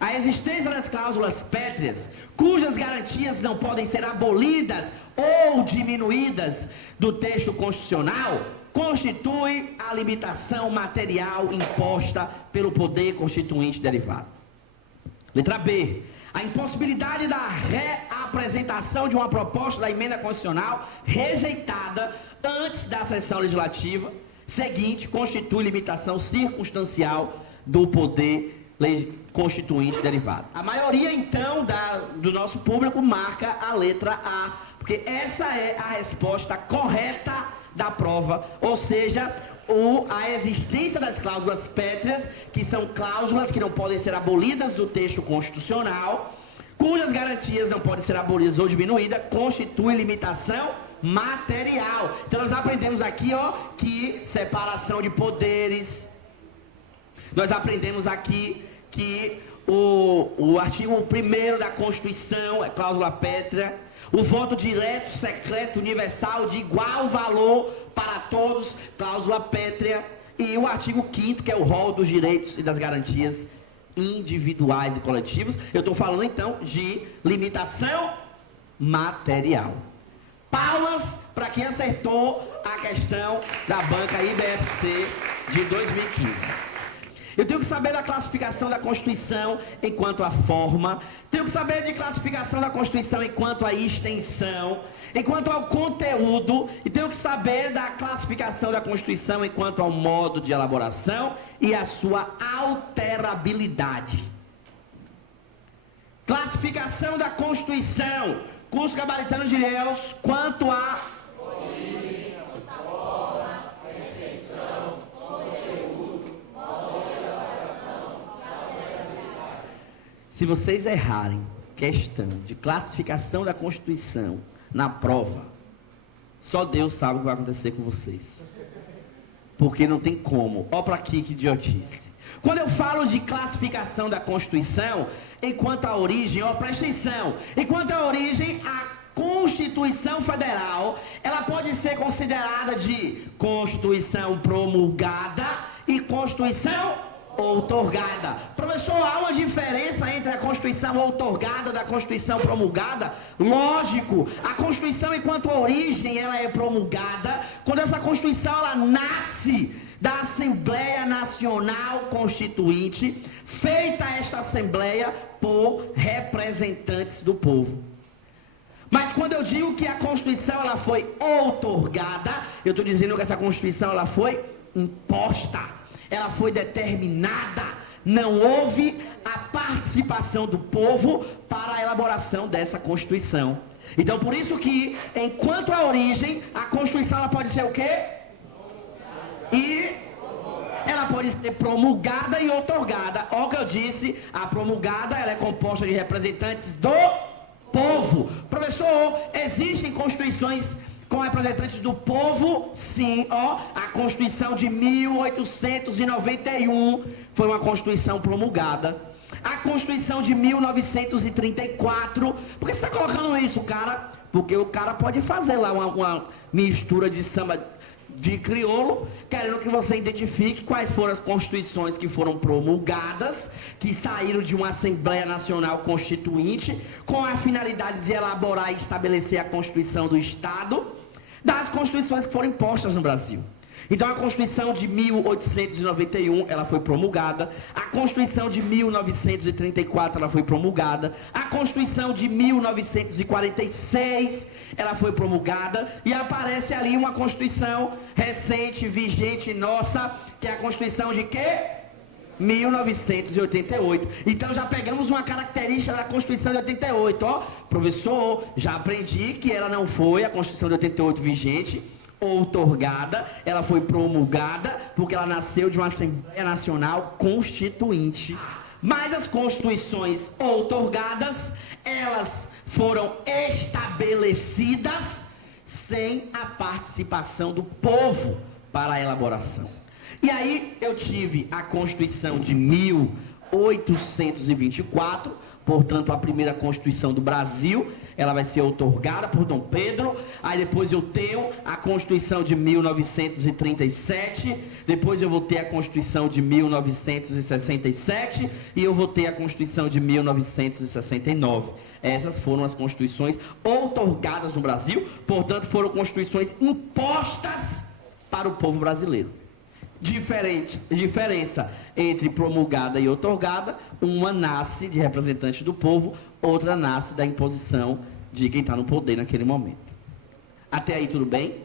A existência das cláusulas pétreas, cujas garantias não podem ser abolidas ou diminuídas do texto constitucional, constitui a limitação material imposta pelo poder constituinte derivado. Letra B. A impossibilidade da reapresentação de uma proposta da emenda constitucional rejeitada antes da sessão legislativa seguinte constitui limitação circunstancial do poder constituinte derivado. A maioria, então, do nosso público marca a letra A, porque essa é a resposta correta da prova, ou seja, a existência das cláusulas pétreas, que são cláusulas que não podem ser abolidas do texto constitucional, cujas garantias não podem ser abolidas ou diminuídas, constitui limitação material. Então nós aprendemos aqui, que separação de poderes. Nós aprendemos aqui que o artigo 1º da Constituição é cláusula pétrea. O voto direto, secreto, universal, de igual valor para todos, cláusula pétrea. E o artigo 5º, que é o rol dos direitos e das garantias individuais e coletivos. Eu estou falando então de limitação material. Palmas para quem acertou a questão da banca IBFC de 2015. Eu tenho que saber da classificação da Constituição enquanto a forma, tenho que saber de classificação da Constituição enquanto a extensão, enquanto ao conteúdo, e tenho que saber da classificação da Constituição enquanto ao modo de elaboração e a sua alterabilidade. Classificação da Constituição, curso gabaritano de réus, quanto a origem, forma, extensão, conteúdo, modo de elaboração, alterabilidade. Se vocês errarem questão de classificação da Constituição na prova, só Deus sabe o que vai acontecer com vocês. Porque não tem como. Ó para aqui que idiotice. Quando eu falo de classificação da Constituição, enquanto a origem, presta atenção, enquanto a origem, a Constituição Federal, ela pode ser considerada de Constituição promulgada e Constituição outorgada. Professor, há uma diferença entre a Constituição outorgada da Constituição promulgada? Lógico, a Constituição enquanto origem, ela é promulgada quando essa Constituição ela nasce da Assembleia Nacional Constituinte, feita esta Assembleia por representantes do povo. Mas quando eu digo que a Constituição ela foi outorgada, eu estou dizendo que essa Constituição ela foi imposta, ela foi determinada, não houve a participação do povo para a elaboração dessa Constituição. Então por isso que, enquanto a origem, a Constituição ela pode ser o quê? E ela pode ser promulgada e outorgada. Olha o que eu disse, a promulgada ela é composta de representantes do povo. Professor, existem constituições com representantes do povo? Sim, a Constituição de 1891 foi uma Constituição promulgada. A Constituição de 1934, por que você está colocando isso, cara? Porque o cara pode fazer lá uma mistura de samba de crioulo, querendo que você identifique quais foram as constituições que foram promulgadas, que saíram de uma Assembleia Nacional Constituinte, com a finalidade de elaborar e estabelecer a Constituição do Estado, das constituições que foram impostas no Brasil. Então a Constituição de 1891, ela foi promulgada, a Constituição de 1934, ela foi promulgada, a Constituição de 1946, ela foi promulgada, e aparece ali uma Constituição recente, vigente, nossa, que é a Constituição de quê? 1988. Então já pegamos uma característica da Constituição de 88, professor, já aprendi que ela não foi a Constituição de 88 vigente, outorgada, ela foi promulgada, porque ela nasceu de uma Assembleia Nacional Constituinte. Mas as constituições outorgadas, elas foram estabelecidas sem a participação do povo para a elaboração. E aí eu tive a Constituição de 1824, portanto a primeira Constituição do Brasil, ela vai ser outorgada por Dom Pedro. Aí depois eu tenho a Constituição de 1937, depois eu vou ter a Constituição de 1967 e eu vou ter a Constituição de 1969. Essas foram as constituições outorgadas no Brasil, portanto foram constituições impostas para o povo brasileiro. Diferença entre promulgada e outorgada: uma nasce de representante do povo, outra nasce da imposição de quem está no poder naquele momento. Até aí tudo bem?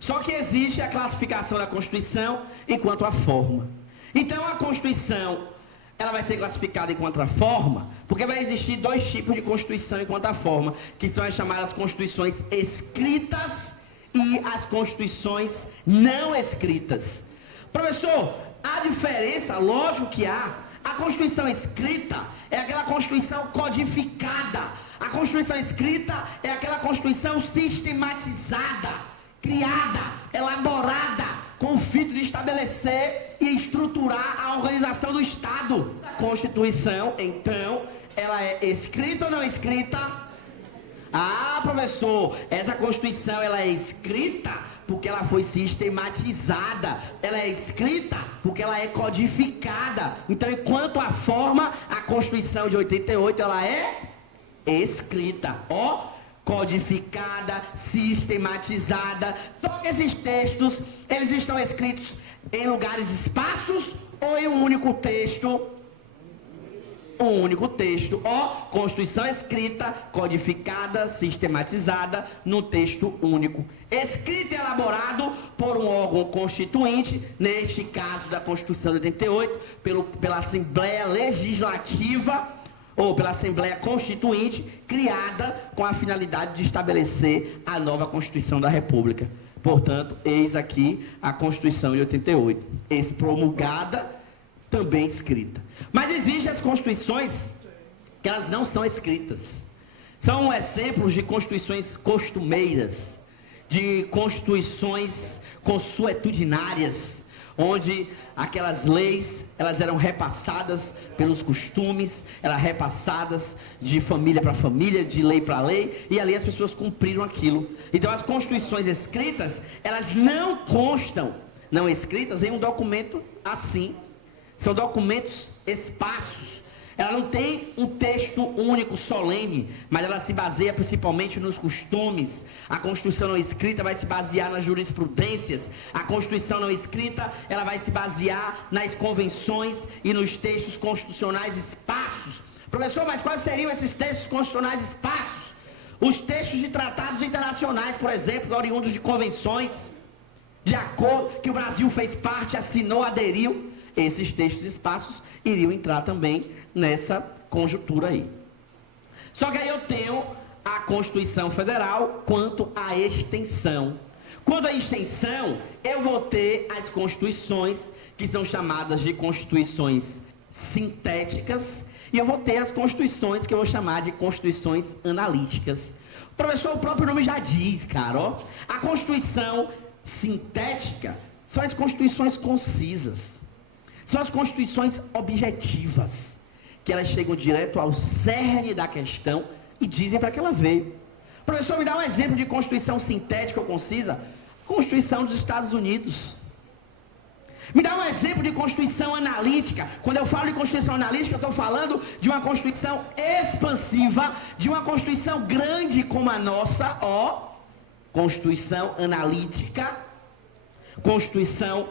Só que existe a classificação da Constituição enquanto a forma. Então a Constituição, ela vai ser classificada enquanto a forma, porque vai existir dois tipos de Constituição enquanto a forma, que são as chamadas Constituições escritas e as Constituições não escritas. Professor, a diferença, lógico que há. A Constituição escrita é aquela Constituição codificada. A Constituição escrita é aquela Constituição sistematizada, criada, elaborada, com o fim de estabelecer e estruturar a organização do Estado. A Constituição, então, ela é escrita ou não escrita? Ah, professor, essa Constituição ela é escrita porque ela foi sistematizada, ela é escrita porque ela é codificada. Então, enquanto a forma, a Constituição de 88, ela é escrita, codificada, sistematizada. Só que esses textos, eles estão escritos em lugares espaços ou em um único texto? Um único texto, Constituição escrita, codificada, sistematizada, num texto único. Escrito e elaborado por um órgão constituinte, neste caso da Constituição de 88, pela Assembleia Legislativa, ou pela Assembleia Constituinte, criada com a finalidade de estabelecer a nova Constituição da República. Portanto, eis aqui a Constituição de 88, promulgada, também escrita. Mas existem as constituições que elas não são escritas. São exemplos de constituições costumeiras, de constituições consuetudinárias, onde aquelas leis, elas eram repassadas pelos costumes, eram repassadas de família para família, de lei para lei, e ali as pessoas cumpriram aquilo. Então as constituições escritas, elas não constam, não escritas, em um documento assim. São documentos esparsos. Ela não tem um texto único, solene, mas ela se baseia principalmente nos costumes. A Constituição não escrita vai se basear nas jurisprudências. A Constituição não escrita, ela vai se basear nas convenções e nos textos constitucionais esparsos. Professor, mas quais seriam esses textos constitucionais esparsos? Os textos de tratados internacionais, por exemplo, oriundos de convenções, de acordo que o Brasil fez parte, assinou, aderiu. Esses textos esparsos iriam entrar também nessa conjuntura aí. Só que aí eu tenho a Constituição Federal quanto à extensão. Quanto à extensão, eu vou ter as constituições que são chamadas de constituições sintéticas, e eu vou ter as constituições que eu vou chamar de constituições analíticas. Professor, o próprio nome já diz, cara, a Constituição sintética são as constituições concisas. São as constituições objetivas, que elas chegam direto ao cerne da questão e dizem para que ela veio. Professor, me dá um exemplo de constituição sintética ou concisa? Constituição dos Estados Unidos. Me dá um exemplo de constituição analítica. Quando eu falo de constituição analítica, eu estou falando de uma constituição expansiva, de uma constituição grande como a nossa, Constituição analítica, Constituição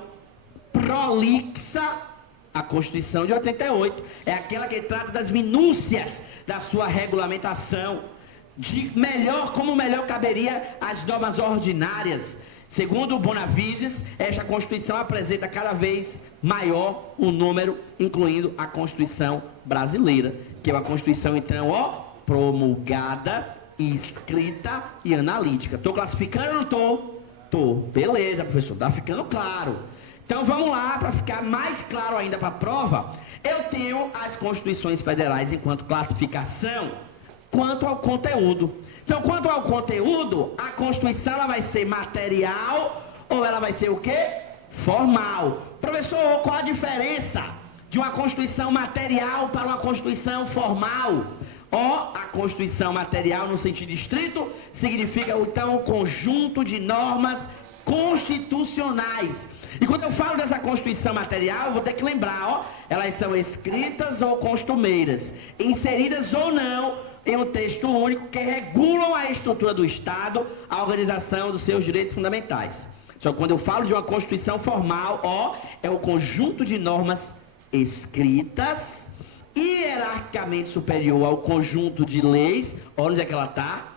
prolixa. A Constituição de 88 é aquela que trata das minúcias da sua regulamentação, de como melhor caberia as normas ordinárias. Segundo Bonavides, esta Constituição apresenta cada vez maior o número, incluindo a Constituição brasileira, que é uma Constituição, então, promulgada, escrita e analítica. Estou classificando ou não estou? Estou. Beleza, professor, está ficando claro. Então vamos lá, para ficar mais claro ainda para a prova, eu tenho as Constituições Federais enquanto classificação, quanto ao conteúdo. Então, quanto ao conteúdo, a Constituição ela vai ser material ou ela vai ser o quê? Formal. Professor, qual a diferença de uma Constituição material para uma Constituição formal? Ó, a Constituição material no sentido estrito significa então um conjunto de normas constitucionais. E quando eu falo dessa Constituição material, eu vou ter que lembrar, ó, elas são escritas ou costumeiras, inseridas ou não em um texto único que regulam a estrutura do Estado, a organização dos seus direitos fundamentais. Só que quando eu falo de uma Constituição formal, ó, é o conjunto de normas escritas, hierarquicamente superior ao conjunto de leis. Olha onde é que ela está.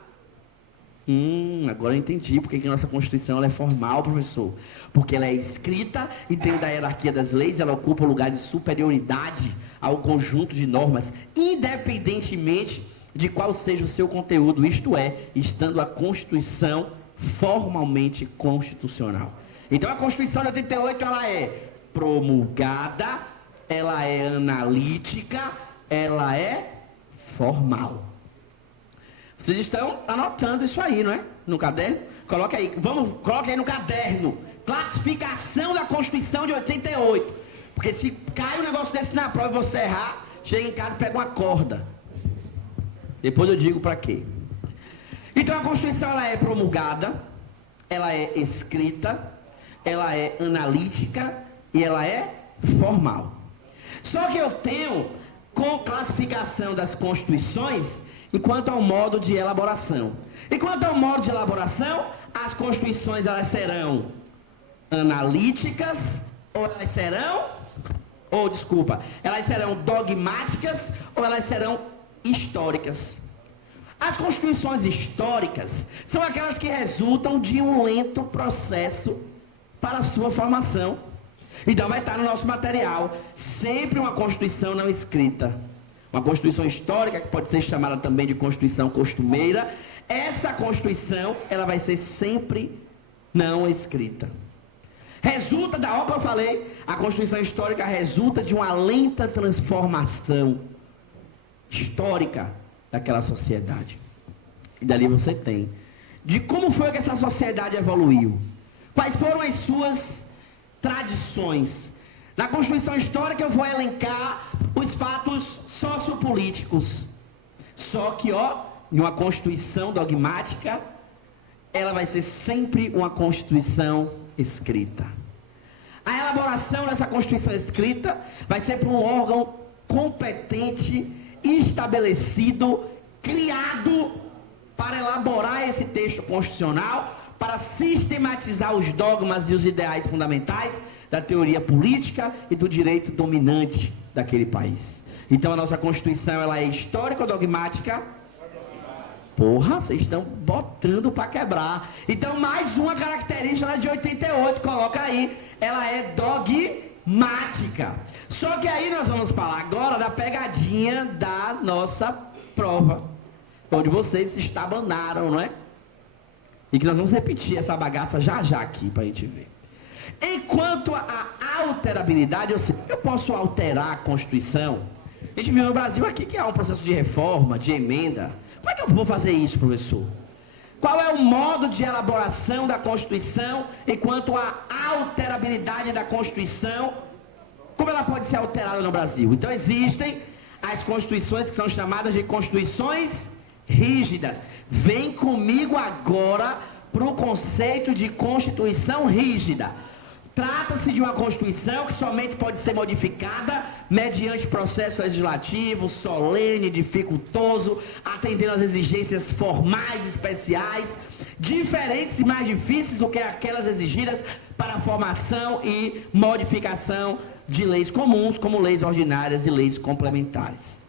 Agora eu entendi porque que a nossa Constituição ela é formal, professor. Porque ela é escrita e dentro da hierarquia das leis ela ocupa o lugar de superioridade ao conjunto de normas, independentemente de qual seja o seu conteúdo, isto é, estando a Constituição formalmente constitucional. Então a Constituição de 88 ela é promulgada, ela é analítica, ela é formal. Vocês estão anotando isso aí, não é? No caderno? Coloque aí, coloque aí no caderno. Classificação da Constituição de 88. Porque se cai um negócio desse na prova e você errar, chega em casa e pega uma corda. Depois eu digo para quê. Então a Constituição ela é promulgada, ela é escrita, ela é analítica e ela é formal. Só que eu tenho com classificação das constituições enquanto ao modo de elaboração. Enquanto ao modo de elaboração, as constituições elas serão analíticas ou elas serão, elas serão dogmáticas ou elas serão históricas. As constituições históricas são aquelas que resultam de um lento processo para a sua formação. Então vai estar no nosso material sempre uma Constituição não escrita. Uma Constituição histórica, que pode ser chamada também de Constituição costumeira. Essa Constituição, ela vai ser sempre não escrita. Resulta da obra que eu falei, a Constituição histórica resulta de uma lenta transformação histórica daquela sociedade. E dali você tem de como foi que essa sociedade evoluiu. Quais foram as suas tradições. Na Constituição histórica eu vou elencar os fatos sociopolíticos. Só que, em uma Constituição dogmática, ela vai ser sempre uma Constituição escrita. A elaboração dessa Constituição escrita vai ser por um órgão competente, estabelecido, criado para elaborar esse texto constitucional, para sistematizar os dogmas e os ideais fundamentais da teoria política e do direito dominante daquele país. Então a nossa Constituição ela é histórica ou dogmática? Porra, vocês estão botando para quebrar. Então mais uma característica de 88, coloca aí, ela é dogmática. Só que aí nós vamos falar agora da pegadinha da nossa prova, onde vocês se estabanaram, não é? E que nós vamos repetir essa bagaça já aqui para a gente ver. Enquanto a alterabilidade, eu posso alterar a Constituição. A gente viu no Brasil aqui que há um processo de reforma, de emenda. Como é que eu vou fazer isso, professor? Qual é o modo de elaboração da Constituição enquanto a alterabilidade da Constituição? Como ela pode ser alterada no Brasil? Então existem as constituições que são chamadas de constituições rígidas. Vem comigo agora para o conceito de Constituição rígida. Trata-se de uma Constituição que somente pode ser modificada mediante processo legislativo, solene, dificultoso, atendendo às exigências formais especiais, diferentes e mais difíceis do que aquelas exigidas para a formação e modificação de leis comuns, como leis ordinárias e leis complementares.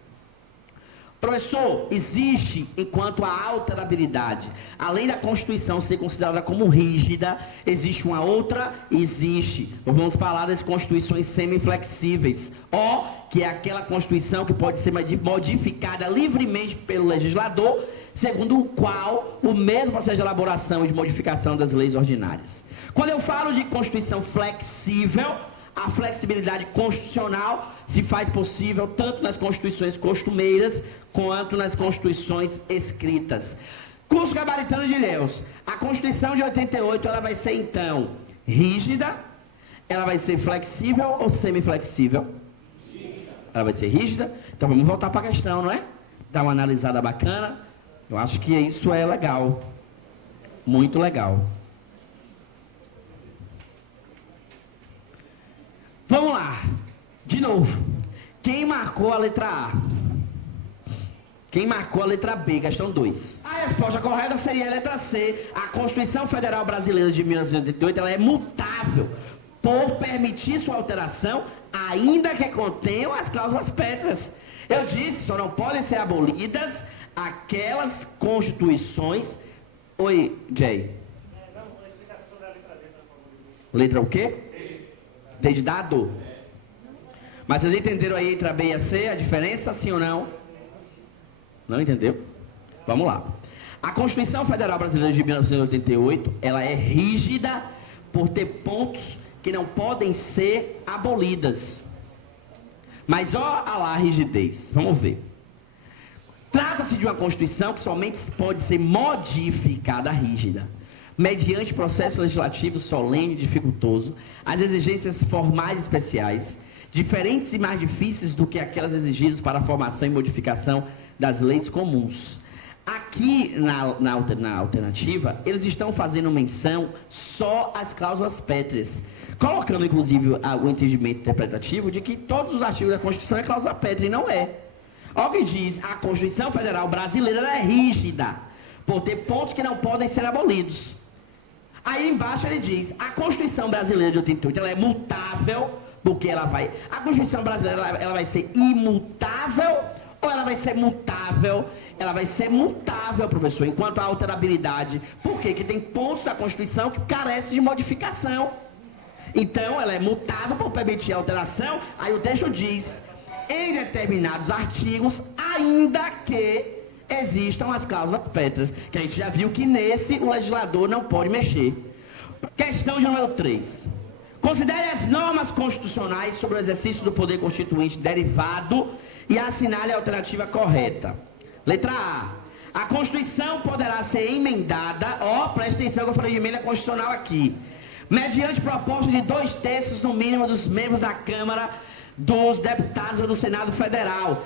Professor, existe, enquanto a alterabilidade, além da Constituição ser considerada como rígida, existe uma outra? Existe. Nós vamos falar das constituições semiflexíveis, que é aquela Constituição que pode ser modificada livremente pelo legislador, segundo o qual o mesmo processo de elaboração e de modificação das leis ordinárias. Quando eu falo de Constituição flexível, a flexibilidade constitucional se faz possível tanto nas constituições costumeiras quanto nas constituições escritas. Curso gabaritano de Deus. A Constituição de 88 ela vai ser então rígida, ela vai ser flexível ou semiflexível? Ela vai ser rígida. Então vamos voltar para a questão, não é? dar uma analisada bacana. Eu acho que isso é legal. Muito legal. Vamos lá. De novo. Quem marcou a letra A? Quem marcou a letra B? Questão 2. A resposta correta seria a letra C. A Constituição Federal Brasileira de 1988 ela é mutável por permitir sua alteração, ainda que contenham as cláusulas pétreas. Eu disse, só não podem ser abolidas aquelas constituições... Oi, Jay. Não, uma explicação sobre a letra D, por favor. Letra o quê? D de dado? Mas vocês entenderam aí entre a B e a C a diferença, sim ou não? Não entendeu? Vamos lá. A Constituição Federal Brasileira de 1988, ela é rígida por ter pontos que não podem ser abolidas. Mas ó a rigidez. Vamos ver. Trata-se de uma Constituição que somente pode ser modificada rígida, mediante processo legislativo solene e dificultoso, as exigências formais especiais, diferentes e mais difíceis do que aquelas exigidas para a formação e modificação das leis comuns. Aqui na alternativa, eles estão fazendo menção só às cláusulas pétreas, colocando inclusive o entendimento interpretativo de que todos os artigos da Constituição é cláusula pétrea, e não é. Olha o que diz: a Constituição Federal Brasileira ela é rígida, por ter pontos que não podem ser abolidos. Aí embaixo ele diz: a Constituição Brasileira de 88 ela é mutável, porque ela vai... A Constituição Brasileira ela vai ser imutável ou ela vai ser mutável? Ela vai ser mutável, professor, enquanto a alterabilidade. Por quê? Porque tem pontos da Constituição que carecem de modificação. Então, ela é mutável por permitir a alteração. Aí o texto diz: em determinados artigos, ainda que existam as cláusulas pétreas, que a gente já viu que nesse o legislador não pode mexer. Questão de número 3. Considere as normas constitucionais sobre o exercício do poder constituinte derivado e assinale a alternativa correta. Letra A. A Constituição poderá ser emendada, presta atenção que eu falei de emenda constitucional aqui, mediante proposta de 2/3 no mínimo dos membros da Câmara dos Deputados ou do Senado Federal.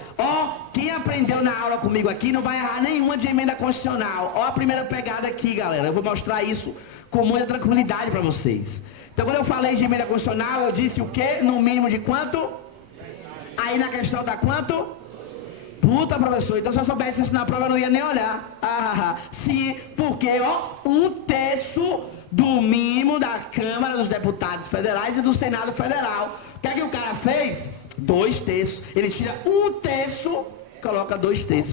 Quem aprendeu na aula comigo aqui não vai errar nenhuma de emenda constitucional. A primeira pegada aqui, galera. Eu vou mostrar isso com muita tranquilidade para vocês. Então, quando eu falei de emenda constitucional, eu disse o quê? No mínimo de quanto? Aí na questão dá quanto? Puta, professor, então se eu soubesse isso na prova eu não ia nem olhar. Porque, 1/3 do mínimo da Câmara dos Deputados Federais e do Senado Federal. O que é que o cara fez? 2/3. Ele tira 1/3, coloca 2/3.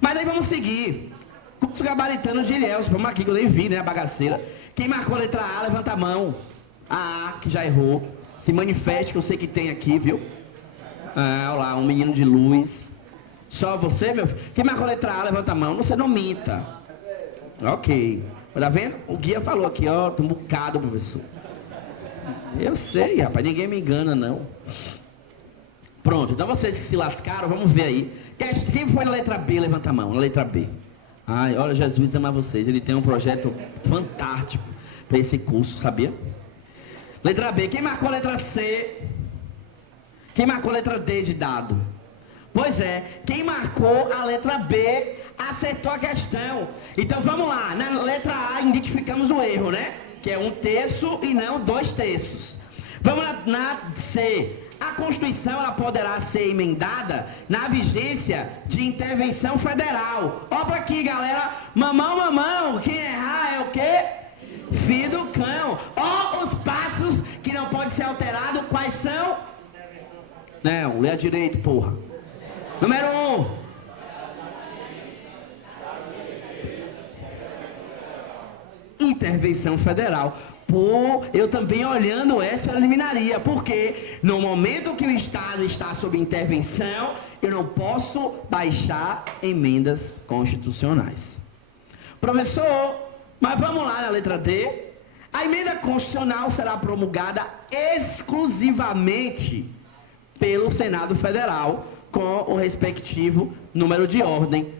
Mas aí vamos seguir. Curso gabaritano de Ilhéus. Vamos aqui que eu nem vi, né, a bagaceira. Quem marcou a letra A, levanta a mão. A que já errou. Se manifeste, que eu sei que tem aqui, viu? Olha lá, um menino de luz. Só você, meu filho? Quem marcou a letra A, levanta a mão. Você não minta. Ok. Tá vendo? O guia falou aqui, tem um bocado, professor. Eu sei, rapaz. Ninguém me engana, não. Pronto. Então vocês que se lascaram, vamos ver aí. Quem foi na letra B, levanta a mão. Na letra B. Ai, olha, Jesus ama vocês. Ele tem um projeto fantástico para esse curso, sabia? Letra B. Quem marcou a letra C? Quem marcou a letra D de dado? Pois é, quem marcou a letra B acertou a questão. Então vamos lá, na letra A identificamos o erro, né? Que é 1/3 e não 2/3. Vamos na C. A Constituição ela poderá ser emendada na vigência de intervenção federal. Olha pra aqui, galera. Mamão, quem errar é o quê? Filho do cão. Os passos que não podem ser alterados, quais são? Não, lê a direito, porra. Número 1. Intervenção federal. Eu também olhando essa eu eliminaria. Porque no momento que o Estado está sob intervenção, eu não posso baixar emendas constitucionais. Professor, mas vamos lá na letra D. A emenda constitucional será promulgada exclusivamente pelo Senado Federal, com o respectivo número de ordem.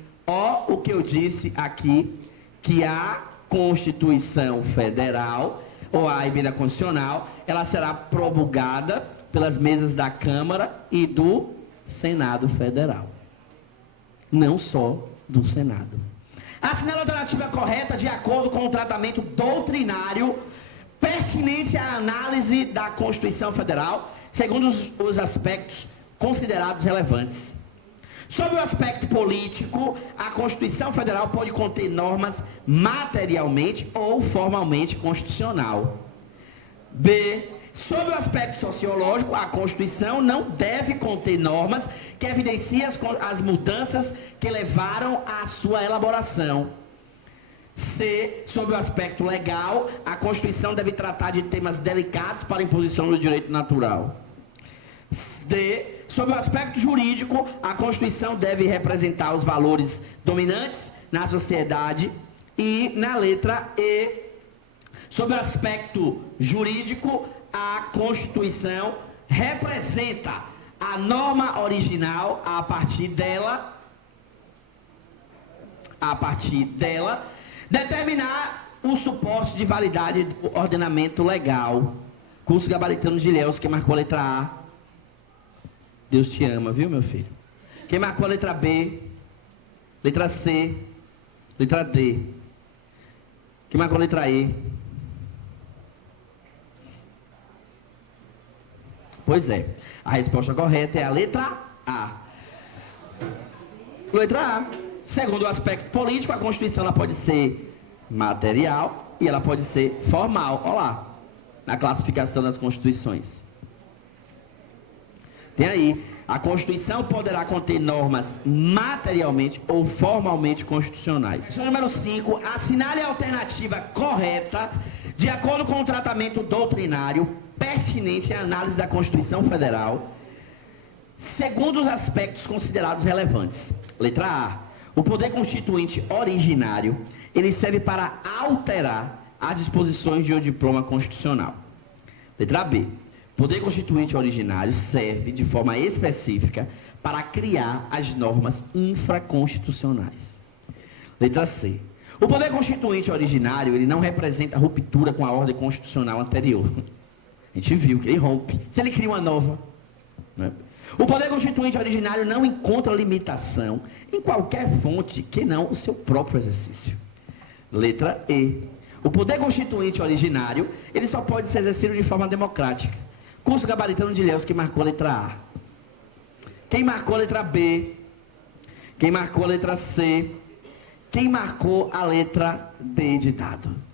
O que eu disse aqui, que a Constituição Federal, ou a emenda constitucional, ela será promulgada pelas mesas da Câmara e do Senado Federal. não só do Senado. Assinale a alternativa correta de acordo com o tratamento doutrinário pertinente à análise da Constituição Federal, segundo os aspectos considerados relevantes. Sobre o aspecto político, a Constituição Federal pode conter normas materialmente ou formalmente constitucional. B. Sobre o aspecto sociológico, a Constituição não deve conter normas que evidenciem as mudanças que levaram à sua elaboração. C. Sobre o aspecto legal, a Constituição deve tratar de temas delicados para a imposição do direito natural. D. Sobre o aspecto jurídico, a Constituição deve representar os valores dominantes na sociedade. E na letra E, sobre o aspecto jurídico, a Constituição representa a norma original a partir dela, determinar o suporte de validade do ordenamento legal. Curso gabaritano de Ilhéus, que marcou a letra A. Deus te ama, viu, meu filho? Quem marcou a letra B, letra C, letra D. Quem marcou a letra E? Pois é, a resposta correta é a letra A. Letra A. Segundo o aspecto político, a Constituição ela pode ser material e ela pode ser formal. Olha lá, na classificação das Constituições. Tem aí, a Constituição poderá conter normas materialmente ou formalmente constitucionais. Questão número 5, assinale a alternativa correta de acordo com o tratamento doutrinário pertinente à análise da Constituição Federal, segundo os aspectos considerados relevantes. Letra A, o poder constituinte originário, ele serve para alterar as disposições de um diploma constitucional. Letra B, poder constituinte originário serve de forma específica para criar as normas infraconstitucionais. Letra C. O poder constituinte originário, ele não representa ruptura com a ordem constitucional anterior. A gente viu que ele rompe. Se ele cria uma nova, né? O poder constituinte originário não encontra limitação em qualquer fonte que não o seu próprio exercício. Letra E. O poder constituinte originário, ele só pode ser exercido de forma democrática. Curso gabaritano de Ilhéus, que marcou a letra A. Quem marcou a letra B? Quem marcou a letra C? Quem marcou a letra D de dado?